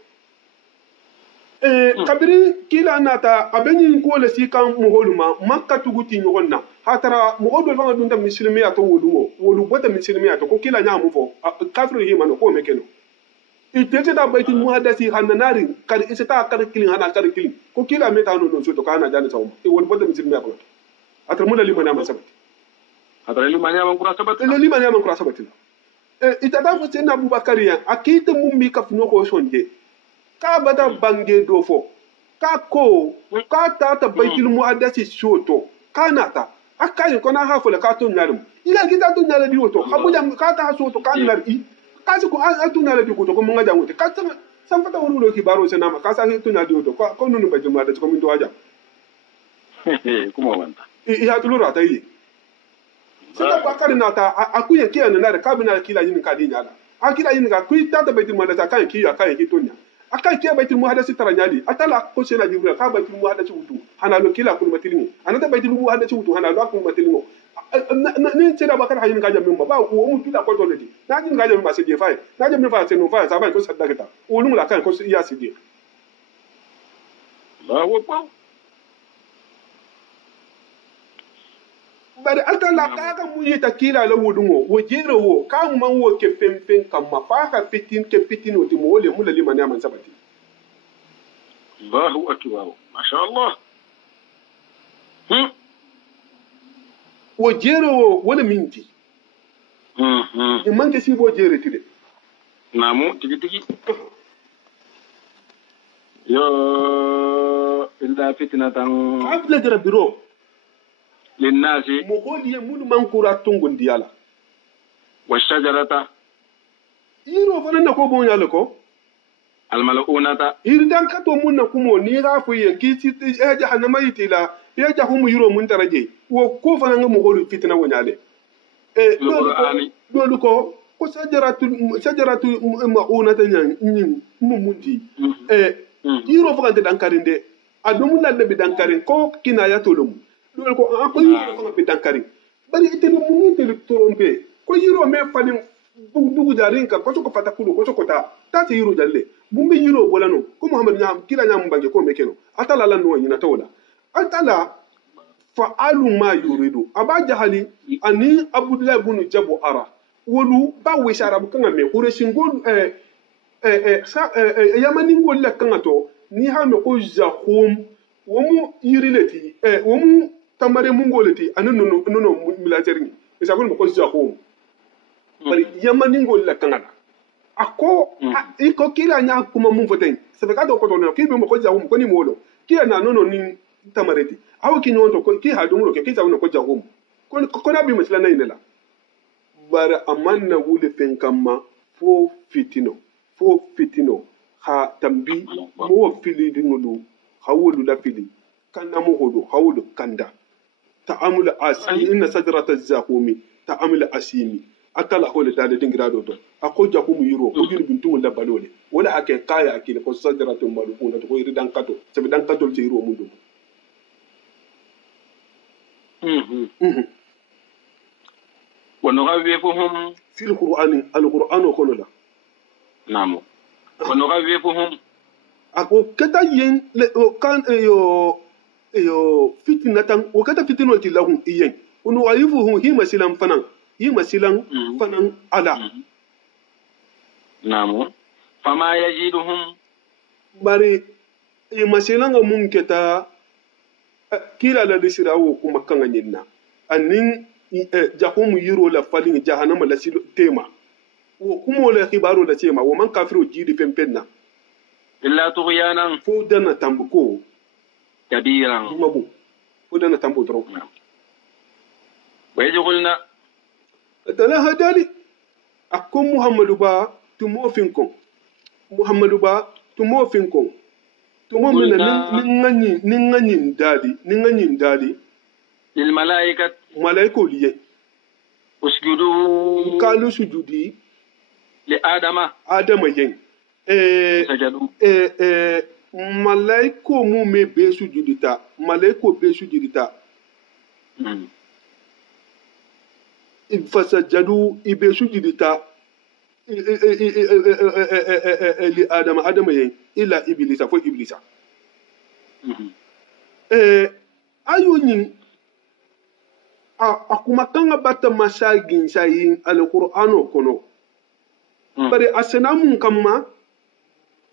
kabiri kila nata abeni ko le sikan muholuma makka tuguti nyogonna hatara mugodo fanga dunda muslimiya to wolu bota muslimiya to ko kila nyamu fo kafru himano ko mekeno itete da baitul muhaddasi hananari kar isata kar kilin hana kar kilin ko kila meta no so to kana jani sawma wolu bota muslimiya ko atara mula limana masabati atara limana man kura sabati limana man kura sabati itata fo senna abubakariya akite mummi kafno ko sonje ka bata bange dofo ka ko ka ta baitul muhaddasi shoto kanata akayin kona hafula ka to nyarum ila kita to nyala di woto habuja ka ta shoto kan nari ka ko an to nyala di ko to ko mun ga wote ka san fata wonu lo ki baro se nama ka sa to nyala di woto ko nunu baitul muhaddasi ko min to aja kuma wanta ha tulura ta yi sina bakari nata akuye kiyan na ka bina kila yin ka di nyala akila yin ka ku ta baitul muhaddasi kan ki ya kan ki to nya akan kiya baitul muhaddasi taranyadi atala ko sena jibril ka baitul muhaddasi wutu hana lo kila kul matilini anata baitul muhaddasi wutu hana lo kul matilini ni seda bakar hayin ka jamin ba wo mu kila ko toledi na jin ga jamin ba se je fay na jamin fa se no fa sa ba ko sadaka ta wo lu la kan ko ya se je Allahu akbar bari atala ka ka mu yita kila la wudungo wo jero wo ka man wo ke femfen kam ma fa ka fitin ke fitin o timo le mu la limani aman sabati Allahu akbar masha Allah wo jero wo wala minti man ke si bo jere tide namu tigi yo illa fitnatan abla dara biro للناس مقولي من منكورا تونغون ديالا والشجرة يرو فنان كو بون يالكو الملعونة يردان كاتو من نكومو نيغا فوي كيتي جهنم يتيلا يا جهنم يرو من تراجي وكو فنان مقول فتنه ونالي دولكو ko sajaratu maunata nyin mumundi yiro fagante dankarinde adumu lalle bi dankarin ko kinaya tolum dole ko ko yiro ko be dankari bari itelu mu itelu trompe ko yiro me fani dugu jarin ka ko fata kulu ko ta se yiro jalle bumbe yiro bolano ko muhammad nyam kila nyam bange ko mekeno atala lan no yina tawla atala fa'alu ma yuridu aba jahali ani abdullah ibn jabu ara wolu ba we sharabu kan me kure shingol yamani ngol la kan to ni ha me ko zahum womu yirileti womu tamare mungoleti anu no military isa ko ko jaho bari yamani ngol la kanada ako iko kila nya kuma mun foten sabe ka do ko no ki be mo ko jaho ko ni molo ki na no ni tamareti awo ki nyonto ko ki ha do mo ke ki jaho no ko jaho ko na bi misla na inela bara amanna wule fenkama fo fitino ha tambi mo fili dingulu hawulu la fili kanna mo hodo hawulu kanda ta'amul asimi inna sadrata zaqumi ta'amul asimi akala hole dale dingira do to ako jakumu yiro ko jiri bintu la balole wala hake kaya akile ko sadratu malukuna to yiri dan kato sabi dan kato te yiro mundo ونغذفهم في القرآن كله نعم ونغذفهم ako kata yen kan yo fitnatan o kata fitno ti lahum yen unu alifuhum hima silam fanan ala نعم فما يجدهم bari masilanga mun keta kila la disirawo kuma kan nyinna anin jahumu yiro la falin jahannama la silo tema wo kuma la khibaro la tema wo man kafiru jidi pempenna illa tughyanan fo dana tambuko kabiran mabu fo dana tambu tro wa yajulna tala hadali akum muhammadu ba tumo finko tumo mina ninganyin dali lil malaikat malaiko liye usjudu kalu sujudi li adama yen sajadu malaiko mu me be sujudita fasajadu ibe sujudita li adama yen ila iblisa fo iblisa ayunyin akuma kanga bata masagin sayin alqur'ano kono bari asenamun kamma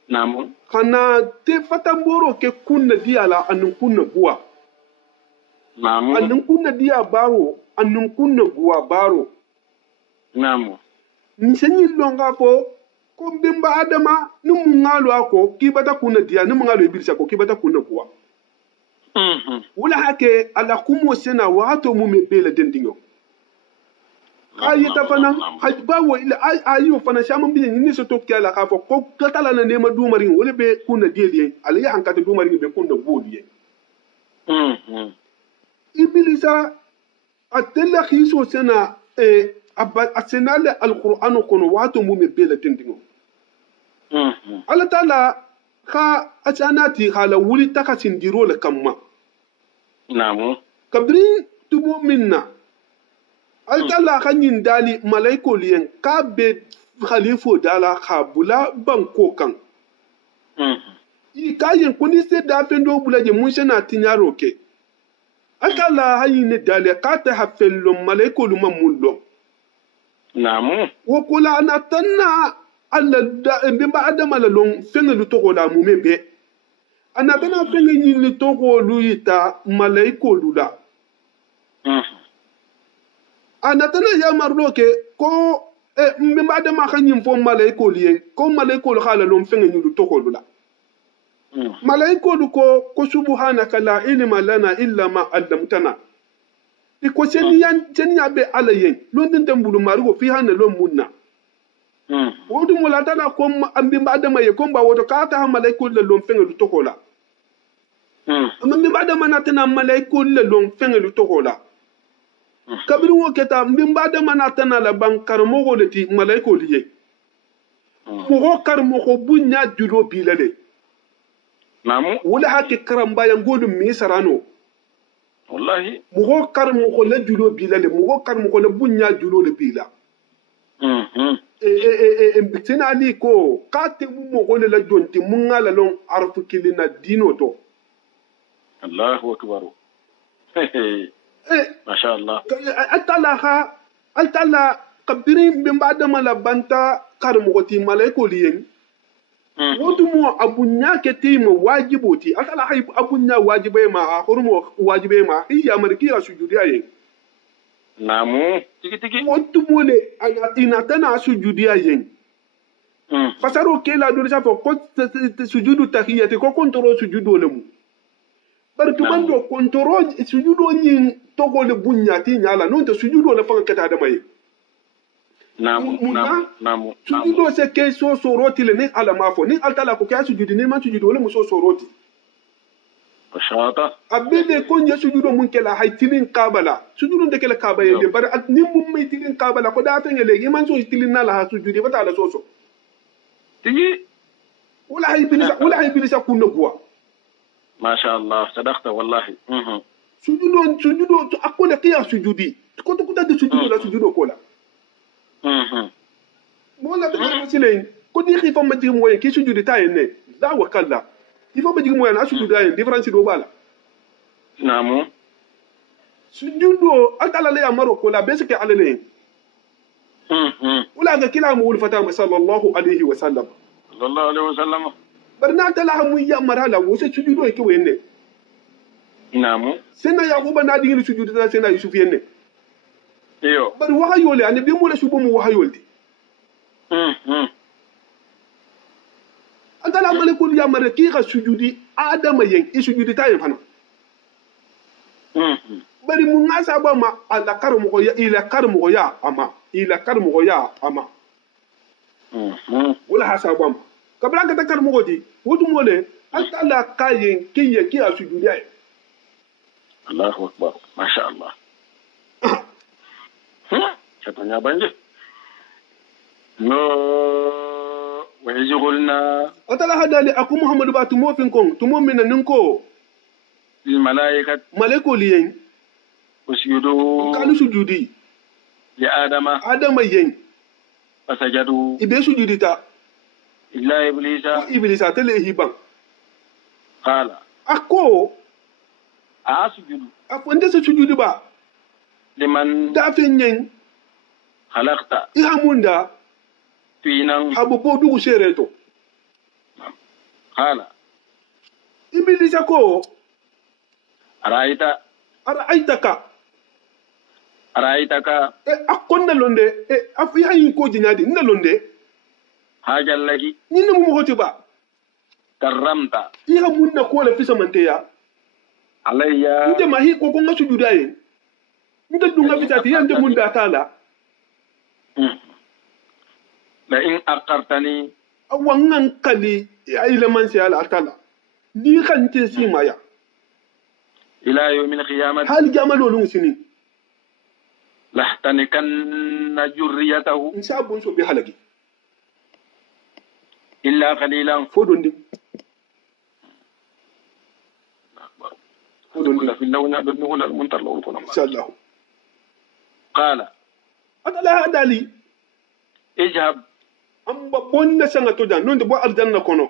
namu kana te fatamboro ke kunna diala annun kunna buwa namu annun kunna diya baro annun kunna buwa baro namu nsenyi longa po ko bimba adama numu ngalo ako kibata kunna diya numu ngalo ibilisa ko kibata kunna buwa wala hake ala kumo sena wato mu me bela dendingo ayita fana hajbawo ila ayo fana shaman bin ni so tokki ala ka fo ko katala na nema dumarin wala be kunna deliye ala ya hankata dumarin be kunna boliye ibilisa atella khiso sena asenale alquran kono wato mu me bela dendingo ala tala ka asanati hala wuli takasin diro le kamma namu kabri tubo minna altala khanyin dali malaiko liyen ka be khalifo dala khabula banko kan i kayen kuni se da fendo bulaje mun shana tinyaro ke altala hayin dali ka ta hafello malaiko luma mullo namu wo kula na tanna alla da be ba adama la long fengelu to la mu mebe ana bena fengi ni to ko lu yita malaiko lula ana tana ya marloke ko mbe ba adama khanyin fo malaiko liye ko malaiko lu khala long fengi ni to ko lula malaiko lu ko subhanaka la ilma lana illa ma allamtana iko senya be alayen londin tambulu marugo fi hanna lon munna wodu mulatana ko ambi badama ye komba woto kata malaikul le lon fengelu tokola ambi badama natana malaikul le lon fengelu tokola kabiru wo keta ambi badama natana la bankar mogo leti malaikul ye mo kar mo ko bunya julo bilale namu wala hakki karamba ya ngodu misarano wallahi mo kar mo ko le julo bilale mo kar mo ko le bunya julo le bila sena ali ko kate mo gole la jonti mun ngala lon arfu kilina dino to Allahu akbar masha Allah altala kabiri bin bada mala banta kar mo goti malaiko liyen wodumo abunya ketima wajiboti atala hay abunya wajibe ma horumo wajibe ma hiya markiya sujudi ayen namu tiki wodumo le ina tana sujudi ayen fasaro kela do sa ko sujudu tahiyati ko kontro sujudu lemu bar tumando kontro sujudu nyin togo le bunya ti nyala non to sujudu le fa kata da mai namu sujudu se ke so soroti le ni ala mafo ni altala ko ka sujudu ni man sujudu le muso soroti shata abede ko nya sujudu mun kela haytilin qabala sujudu de kela kaba yende bar ni mum mai tilin qabala ko da tan yele man so tilin na la sujudu bata la soso تجي ولا هي بلسا كنا بوا ما شاء الله صدقت والله سجودو اكو قيا سجودي كنت دي سجودو لا سجودو كولا مولا تبع مسلين كنت يخي فما دي موي كي سجودي تاي ني لا وكلا كيف ما دي موي انا سجودو اي ديفرنس دو بالا نعم سجودو اتلا لا امرو كولا بيسك على لين ولا كلا مول فتام صلى الله عليه وسلم صلى الله عليه وسلم برنا تلا هم يا مرhala wo se sujudo e ke wenne namu sena yaquba na dingin sujudo ta sena yusuf yenne iyo bar wahayole ani be mo la subo mo wahayolti andala malekul ya mare ki ga sujudi adama yen i sujudi ta yen fana bari mun ngasa ba ma ala karmo ko ya ila karmo ya ama wala hasabam kabra ka takar mo godi wodu mole Allah kayen kiye kiya sujudi ay Allahu akbar masha Allah katanya banje no wa yajulna atala hadali aku muhammadu ba tumo fin kon tumo min nan ko il malaikat malaiko liyen usjudu kanu sujudi ya adama yen fasajadu ibe sujudi ta illa iblisa tele hiban qala ako asjudu afonde se sujudi ba liman da fin yen khalaqta ihamunda finan habu bodu sereto qala iblisa ko araitaka akonna londe afi hayin ko jinyadi nda londe hajal lagi ninna mu hoti ba karramta iha munna ko la fisa manteya alayya nde mahi ko ko ngasu judaye nda dunga bitati yande munda tala la in aqartani awangan kali ila man si ala tala ni kan te si maya ila yawmil qiyamah hal jamalo lu sini lahtanikanna jurriyatahu insabun so bi halagi illa qalilan fodondi fodondi fi lawna do wala muntar law ko inshallah qala adala adali ijhab amba bonna sanga to jan nonde bo aljanna kono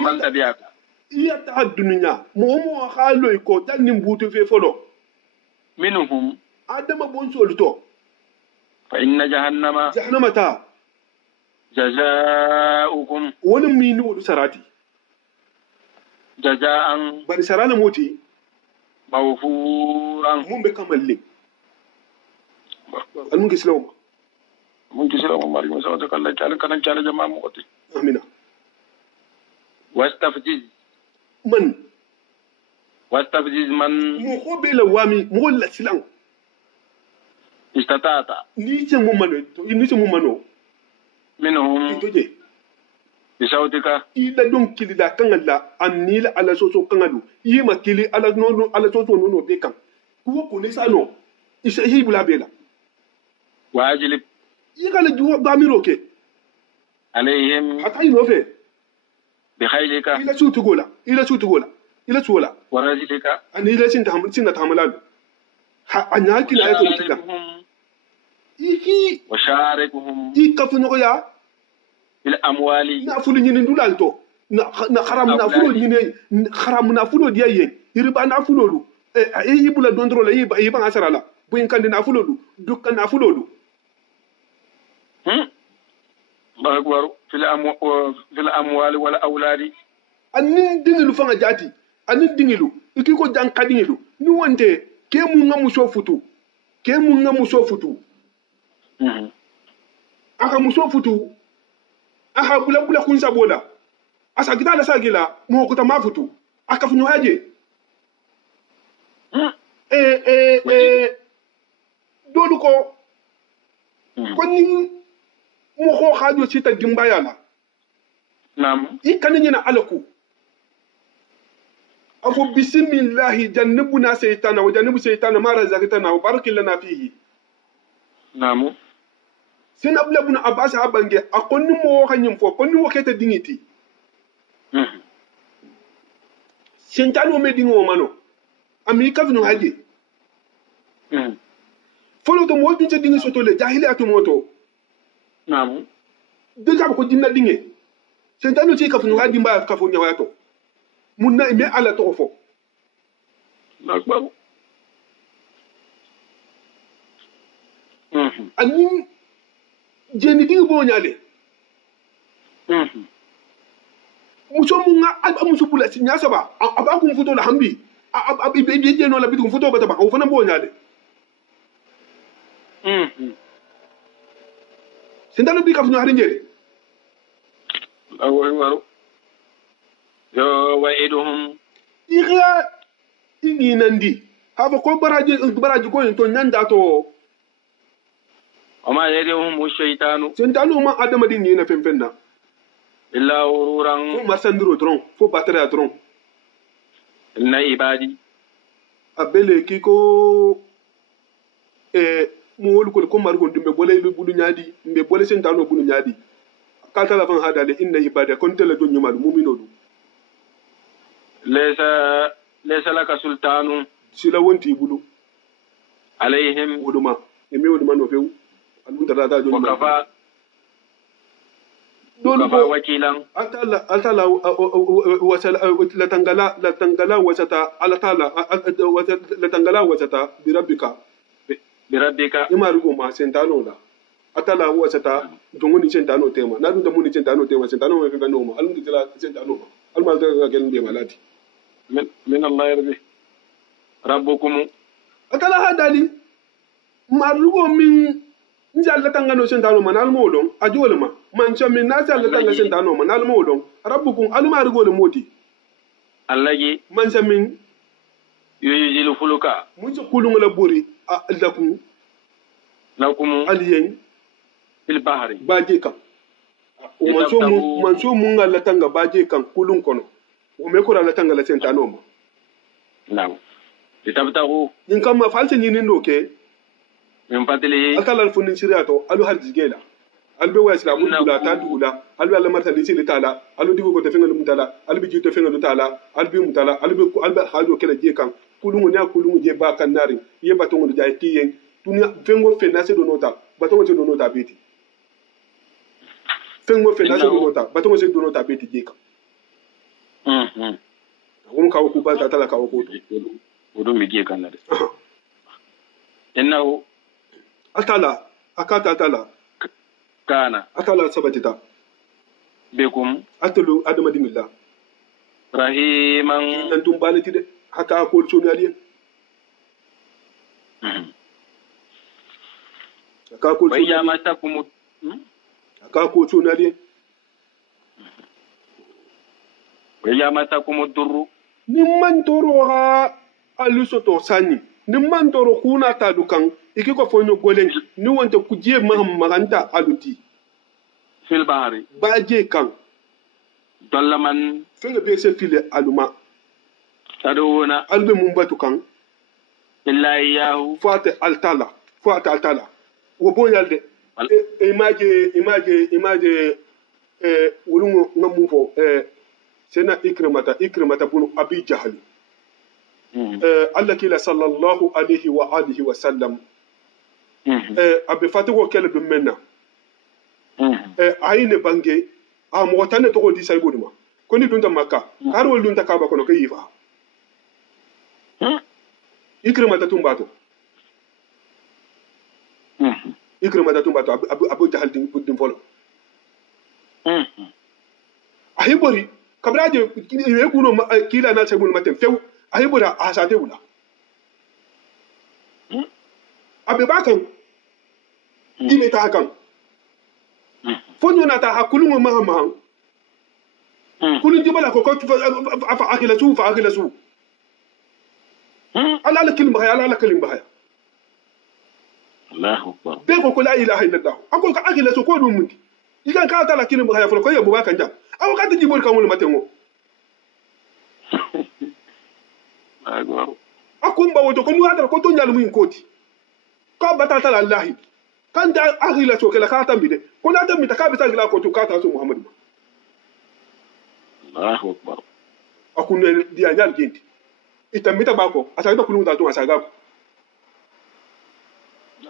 man tabiyaka iya ta dunya mo khalo ko tan nimbutu fe folo minhum adama bon solto fa inna jahannama ta jazaa'ukum wani minu sarati jazaa'an bari sarana moti mawfuran mun be kamalle almun gislaw mun kisira mo mari mo sa ta kala kala jama'a mo oti amina wastafjiz man mo ko be la wami mo la silang istatata ni ce mu mano minhum toje bisautika ila don kili da kan Allah annila ala soso kan adu yima kili ala nono ala soso nono be kan ko ne sano isa hibula bela wajilib yigala juwa bamiro ke alayhim hakai no fe bi khaylika ila sutugola warajilika anila sinta hamalan ha anyaki na ayato tika iki washarikuhum ikafu noya bil amwali na fulu nyini ndulal to na haram na fulu nyini haram na fulu dia yen iriba na fulu lu yibula dondro la yiba asara la bu en kandi na fulu lu dukkan na fulu lu أكبر في الأموال والأولاد anin dingilu fanga jati anin dingilu ikiko janka dingilu ni wonte ke mu nga muso futu aka muso futu aka bula kun sabola asa gida la sagila mo ko ta mafutu aka funu haje dolu ko ni mo ko hajo sita dimbayala نعم ikanina alaku أفو بسم الله جنبنا سيطانا وجنب سيطانا ما رزقتنا وبارك لنا فيه. نعم. سنبلا بنا أباس أبانجي أكون مو خنيم فو أكون مو كيت دينيتي. سنتانو مدينو مانو. أمريكا فينو هاجي. فلو تو مو تنسى ديني سوتولي جاهلي أتوموتو. نعم. دجا بكو دينا ديني. سنتانو تيكا فينو هاجي مبا كافو نيواتو. منا إمي على توفو. أكبر. أني جيني ديني بونيالي. muso munga alba muso bula sinya saba aba kun foto la hambi ab be je no la bitu foto bata ba ko fana bo nyaade sindalo bi ka funu hari njere waru yo waiduhum ikhya ingi nandi haba ko baraji ko to nyanda to وما يدعوهم الشيطان sindalo ma adama din ni na femfenna إلا غرورا fo masandiro dron fo batara dron إن عبادي abele kiko mo wol ko margo dumbe bolay lu bulu nyaadi mbe bolé sentano bulu nyaadi kalta la fan hadale inna ibada kon tele do nyumal mu'minodu ليس لك سلطان sila wonti bulu عليهم woduma emi woduma no few alun tata do وكفى وكيلا altala la tangala wasata altala la tangala wasata بربك ima rugo ma sentano la atala wasata dongoni sentano tema na dun da muni sentano tema sentano me ga no ma alun tila sentano ma alma ga gel de malati من الله يرضي ربكم atala hadali marugo min njalla tangano sentano ma nal modon ajole ma man chamin na jalla tanga sentano ma nal modon rabbukum alma rugo le moti الذي man chamin ينزل فلك mun ci kulun la buri lakum لكم aliyen في البحر baje kan man so mun la tanga baje kan kulun kono o me ko la tanga la sentano ma نعم لتبتغوا yin kam ma false ni ndo ke من فضله akala funin shiriato alu har jigela albe wa islamu dula ta dula albe Allah marta ni sili tala alu digo ko te fenga mutala albe ji te fenga mutala albe mutala albe hajo kala je kan kulungu ne kulungu je ba kan nari ye batongo do jay tiyen tunya fengo fenase do nota batongo se do nota beti fengo fenase do nota batongo se do nota beti je kan won kawo ku ba ta tala kawo ko ودو ميجي كان إنه atala akata atala كان atala sabatita بكم atalu adama dingilla رحيما nan tum balati de haka ko so mi aliyen aka ko so وإذا مسكم aka ko so mi aliyen وإذا مسكم الضر ni man toro ha alusoto sani ni man toro kuna ta dukan iki ko fonyo golen ni wonte kuje maham maganta aluti في البحر baje kan ضل من fenge be se file aluma تدعون albe mun batu kan إلا إياه fate altala wo bonyalde image wulungo ngamu fo sena ikrimata bunu abi jahali Allah kila sallallahu alaihi wa alihi wa sallam abe fatigo kele dum menna ayine bange a mo tane to di say boduma ko ni dunta makka har wol dunta kaba kono ko yifa ikrimata tumbato abu jahal din folo ahibori kabraje ye kuno kila na sai mun matem few ahibora asate wula abe bakan ime ta hakan fonyo na ta hakulun ma kulun jibala ko fa akila su ala la kilin bahaya Allahu akbar be ko la ilaha illallah ako ka akila su ko dum mundi ikan ka ta la kilin bahaya ko ya bubakan jam aw ka ta jibol kan wol matengo akumba woto ko nu hadara ko to nyal mu koti ka batata la allah kan da akila su kala ka tambide ko na tambita ka bisa gila ko to ka ta su muhammad Allahu akbar akunne dia nyal genti itambita bako asaita kulungu tatu asagako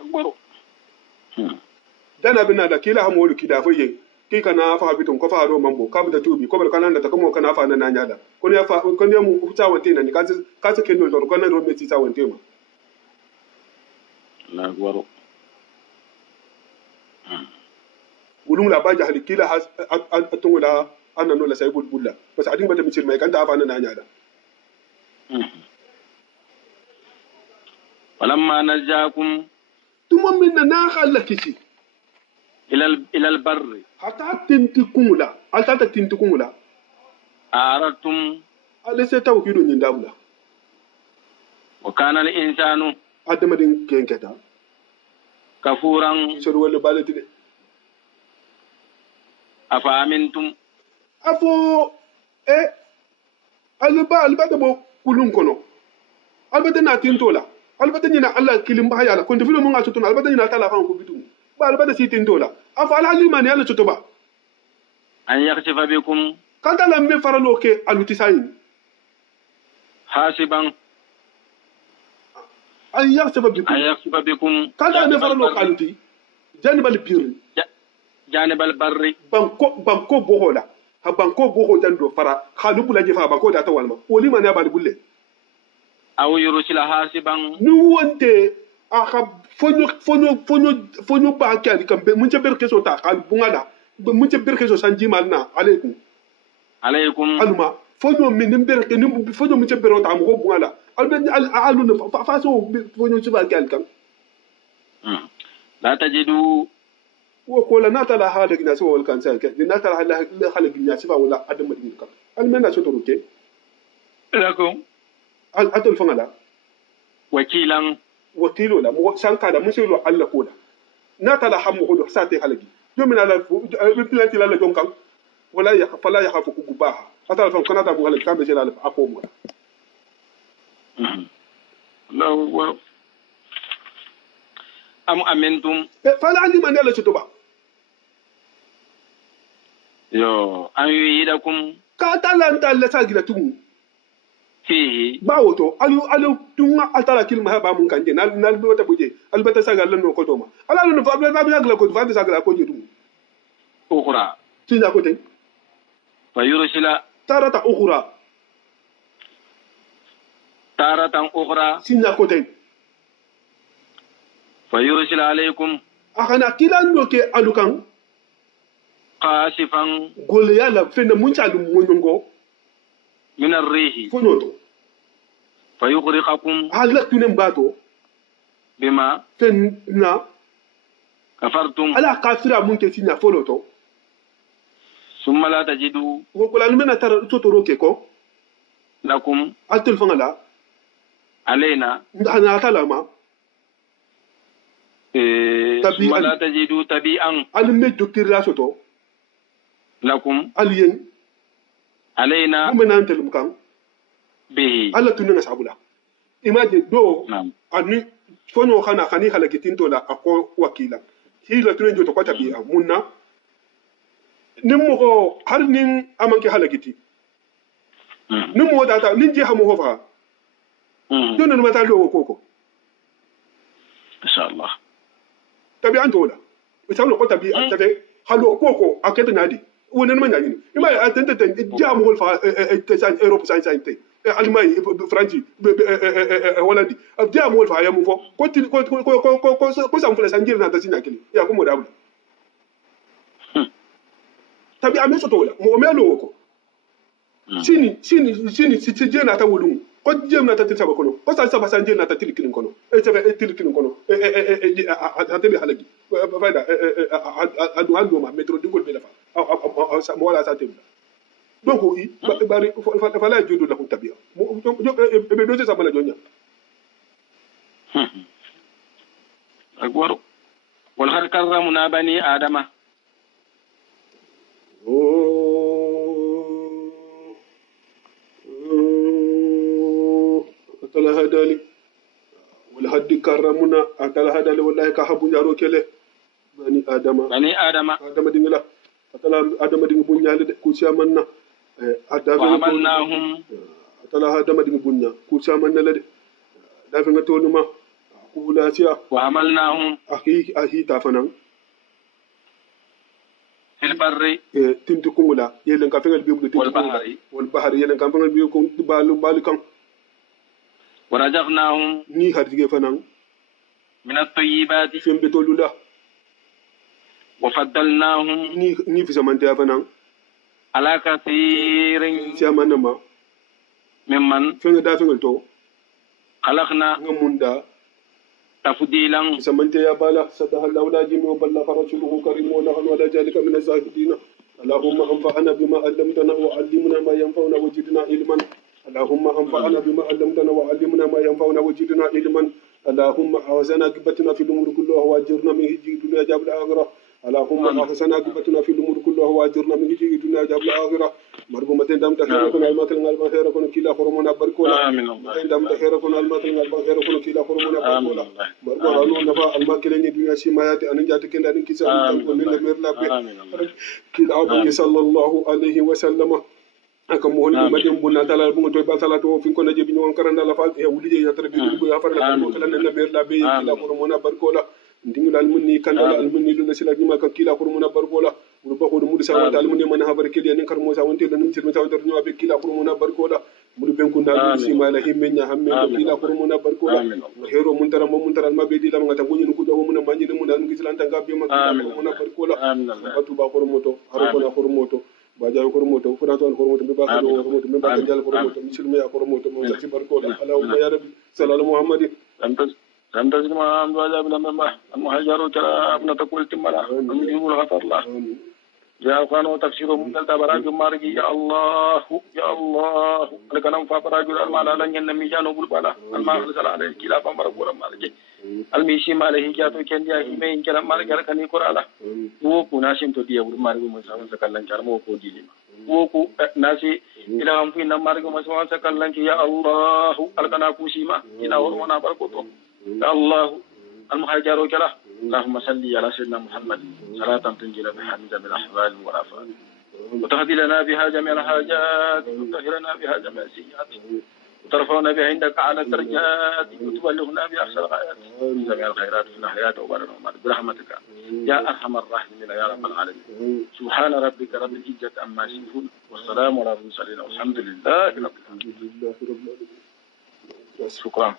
akbar dana bina da kila hamolu kidafoye kika na fa habiton ko fa ro mambo ka bida tubi ko bar kana da kamo kana fa na nyala ko ne fa ko ne mu ta wante na ni ka se kendo do ko na ro meti ta wante ma la gwaro ulum la baja hali kila atungu la anano la saybul bulla parce adin bata micir mai kan ta fa na nyala walamma najakum tumam minna na khallakisi ila albarri hatta tintikungula alta tintikungula aratum alese tawkido nyin dabula wa kana al insanu adamadin kenketa kafuran so wala balati de afa amintum afo albata bo kulun kono albata na tintola albata nyina Allah kilim ba yala ko ndifilo mun atutuna albata nyina tala fan ko bitum ba albata si tintola afa ala limani yalla tutuba an yakhsifa bikum kanta la me faralo ke alutisayin hasiban an yakhsifa bikum kanta me faralo ke aluti janibal birri janibal barri banko bohola ha banko boho dando fara khalubula jefa banko da ta walma woli man ya balbulle aw yursila hasiban ni wonte aka fonyo ba kyali kambe mun ce berke so ta kal bungada mun ce berke so sanji malna alaikum alma fonyo min berke ni fonyo mun ce bero ta mo bungala alben alu ne fa so fonyo ci ba kyali kam la tajidu wo ko la nata la hala gina so wal kan sai ke nata la hala gina ci ba wala adam din kam almena so to ruke lakum al atul fangala wakilan wakilo la mo sanka da musilo Allah ko da nata la hamu ko sa te halagi jomina la planti la jonkan wala ya fala ya hafu ku gubaha atal fam kana ta bu halagi kambe la ako mo Allahu akbar am amintum fala andi man yalla tuba yo an yuyidakum ka talanta la sagila tumu fihi bawo to alu tunga atala kilma ba mun kanje nal bota buje albata sagal no ko doma ala no fa ba yagla ko fa sagal ko jitu ukhra tinja ko tay fa yursila taratan ukhra tinja ko tay fa yursila alaykum akana kilando ke alukan qasifan gole yala fena mun chalu monongo min ar-rihi fonoto fayughriqakum halak tunem bato bima tenna kafartum ala kafira mun ke sinya fonoto summa la tajidu wo ko lan mena tar totoro ke ko lakum altul fangala alaina ana talama summa la tajidu tabi'an al medukir la soto lakum aliyen alaina mun nan telum kan bihi alla tunna sabula imagine do ani fonyo khana khani halakitin to la ako wakila hila tunna joto ko tabi munna nimmo ko har nin amanke halakiti nimmo data nin je hamo hofa don no mata lo koko inshallah tabi antola misalo ko tabi tabe halo koko akete nadi wonen ma nyani ima atente ten dia mo fa san europe san te Allemagne France Hollande dia mo fa ya mo fo ko san fula san jirna ta sinya kili ya ko mo dabu tabi ame soto wala mo melo ko sini si je na ta wulu ko je na ta tilsa kono ko sa san je na ta tilkin kono tilkin kono ateli halagi fayda adu hando ma metro digol be la fa mo wala sa tebla donc bari fala jodo la ko tabiya be do sa bala jonya akbar wal har karramna bani adama atala hadali wal haddi karramuna atala hadali wallahi ka habu nyaro kele bani adama dingila atala adama dingi bunyale de ku siamanna adama amalnahum atala adama dingi bunya ku siamanna la de dafa nga tonuma ku la sia wa amalnahum ahi ta fanan fil barri tintu kungula yelen ka fengal bibu tintu wal bahari yelen ka fengal bibu ko balu kan ورزقناهم ni hardige fanan من الطيبات fem betolula وفضلناهم ni fi samante fanan على كثير siamanna ma ممن fenga da fengal to خلقنا ngamunda تفضيلا samante ya bala sadaha lawla jimi wa balla farasuluhu karim wa nahnu ala jalika min az-zahidin اللهم انفعنا بما علمتنا وعلمنا ما ينفعنا وزدنا علما اللهم انفعنا بما علمتنا وعلمنا ما ينفعنا وزدنا علما اللهم احسن عاقبتنا في الامور كلها واجرنا من هجي الدنيا جاب الاخره اللهم احسن عاقبتنا في الامور كلها واجرنا من هجي الدنيا جاب الاخره مرغومة دام تخيركم المثل الغالب خيركم كلا خرمنا بركولا آمين الله دام تخيركم المثل الغالب خيركم كلا خرمنا بركولا مرغومة نفع الماكلين الدنيا سمايات ان جات كلا ان كسا من المير لا كلا ابي صلى الله عليه وسلم aka mo hol madem bunna talal bungo to ba salato fin ko naje bi ñon karanda la fal e wulije ya tere bi ko ya far la ko kala na ber la be kila ko mona barkola ndingu dal munni kandala al munni lu nasila ñima ka kila ko mona barkola mu ba ko do mudu sa wata al munni man ha bar kili en kar mo sa wonte lanum tir mi tawter ñoo be kila ko mona barkola mudu ben ko dal si mala himme nya hamme kila ko mona barkola hero mun tara ma be di lam ngata gonyu ko do mun ma ñi mun dal ngi silanta gabbe ma kila ko mona barkola batu ba ko moto haro ko moto baja ko moto furato ko moto be ba ko moto be ba jall ko moto musulmi ya ko moto mo ci barko allahumma ya rabbi sallallahu muhammadin أنت ما أم باجا بلا مما المهاجر ترى ابن تقول تملا أمي يقول غفر الله يا أخوان وتفسير من قلت براج مارجي يا الله لك نم فبراج المال لن ينمي جانو بالبلا المال سلا عليه كلا بمر بورا مارجي الميشي ماله جاتو كنديا هيمين كلا مارجي كني كرالا وكو ناسيم تو ديا بور مارجي مسافن سكالن كارم وكو ديلي وكو ناسي إلى هم في نمارجي مسافن سكالن يا الله لك ناكوسيما إلى ورمنا بركوتو يا الله المهاجر كلا اللهم صل على سيدنا محمد صلاة تنجينا بها من جميع الأحوال والآفات وتهدي لنا بها جميع الحاجات وتطهرنا بها جميع السيئات وترفعنا بها عندك على الدرجات وتبلغنا بها أحسن الغايات من جميع الخيرات في الحياة وبارك برحمتك يا أرحم الراحمين يا رب العالمين سبحان ربك رب العزة عما يصفون والسلام على المرسلين والحمد لله رب العالمين. شكرا.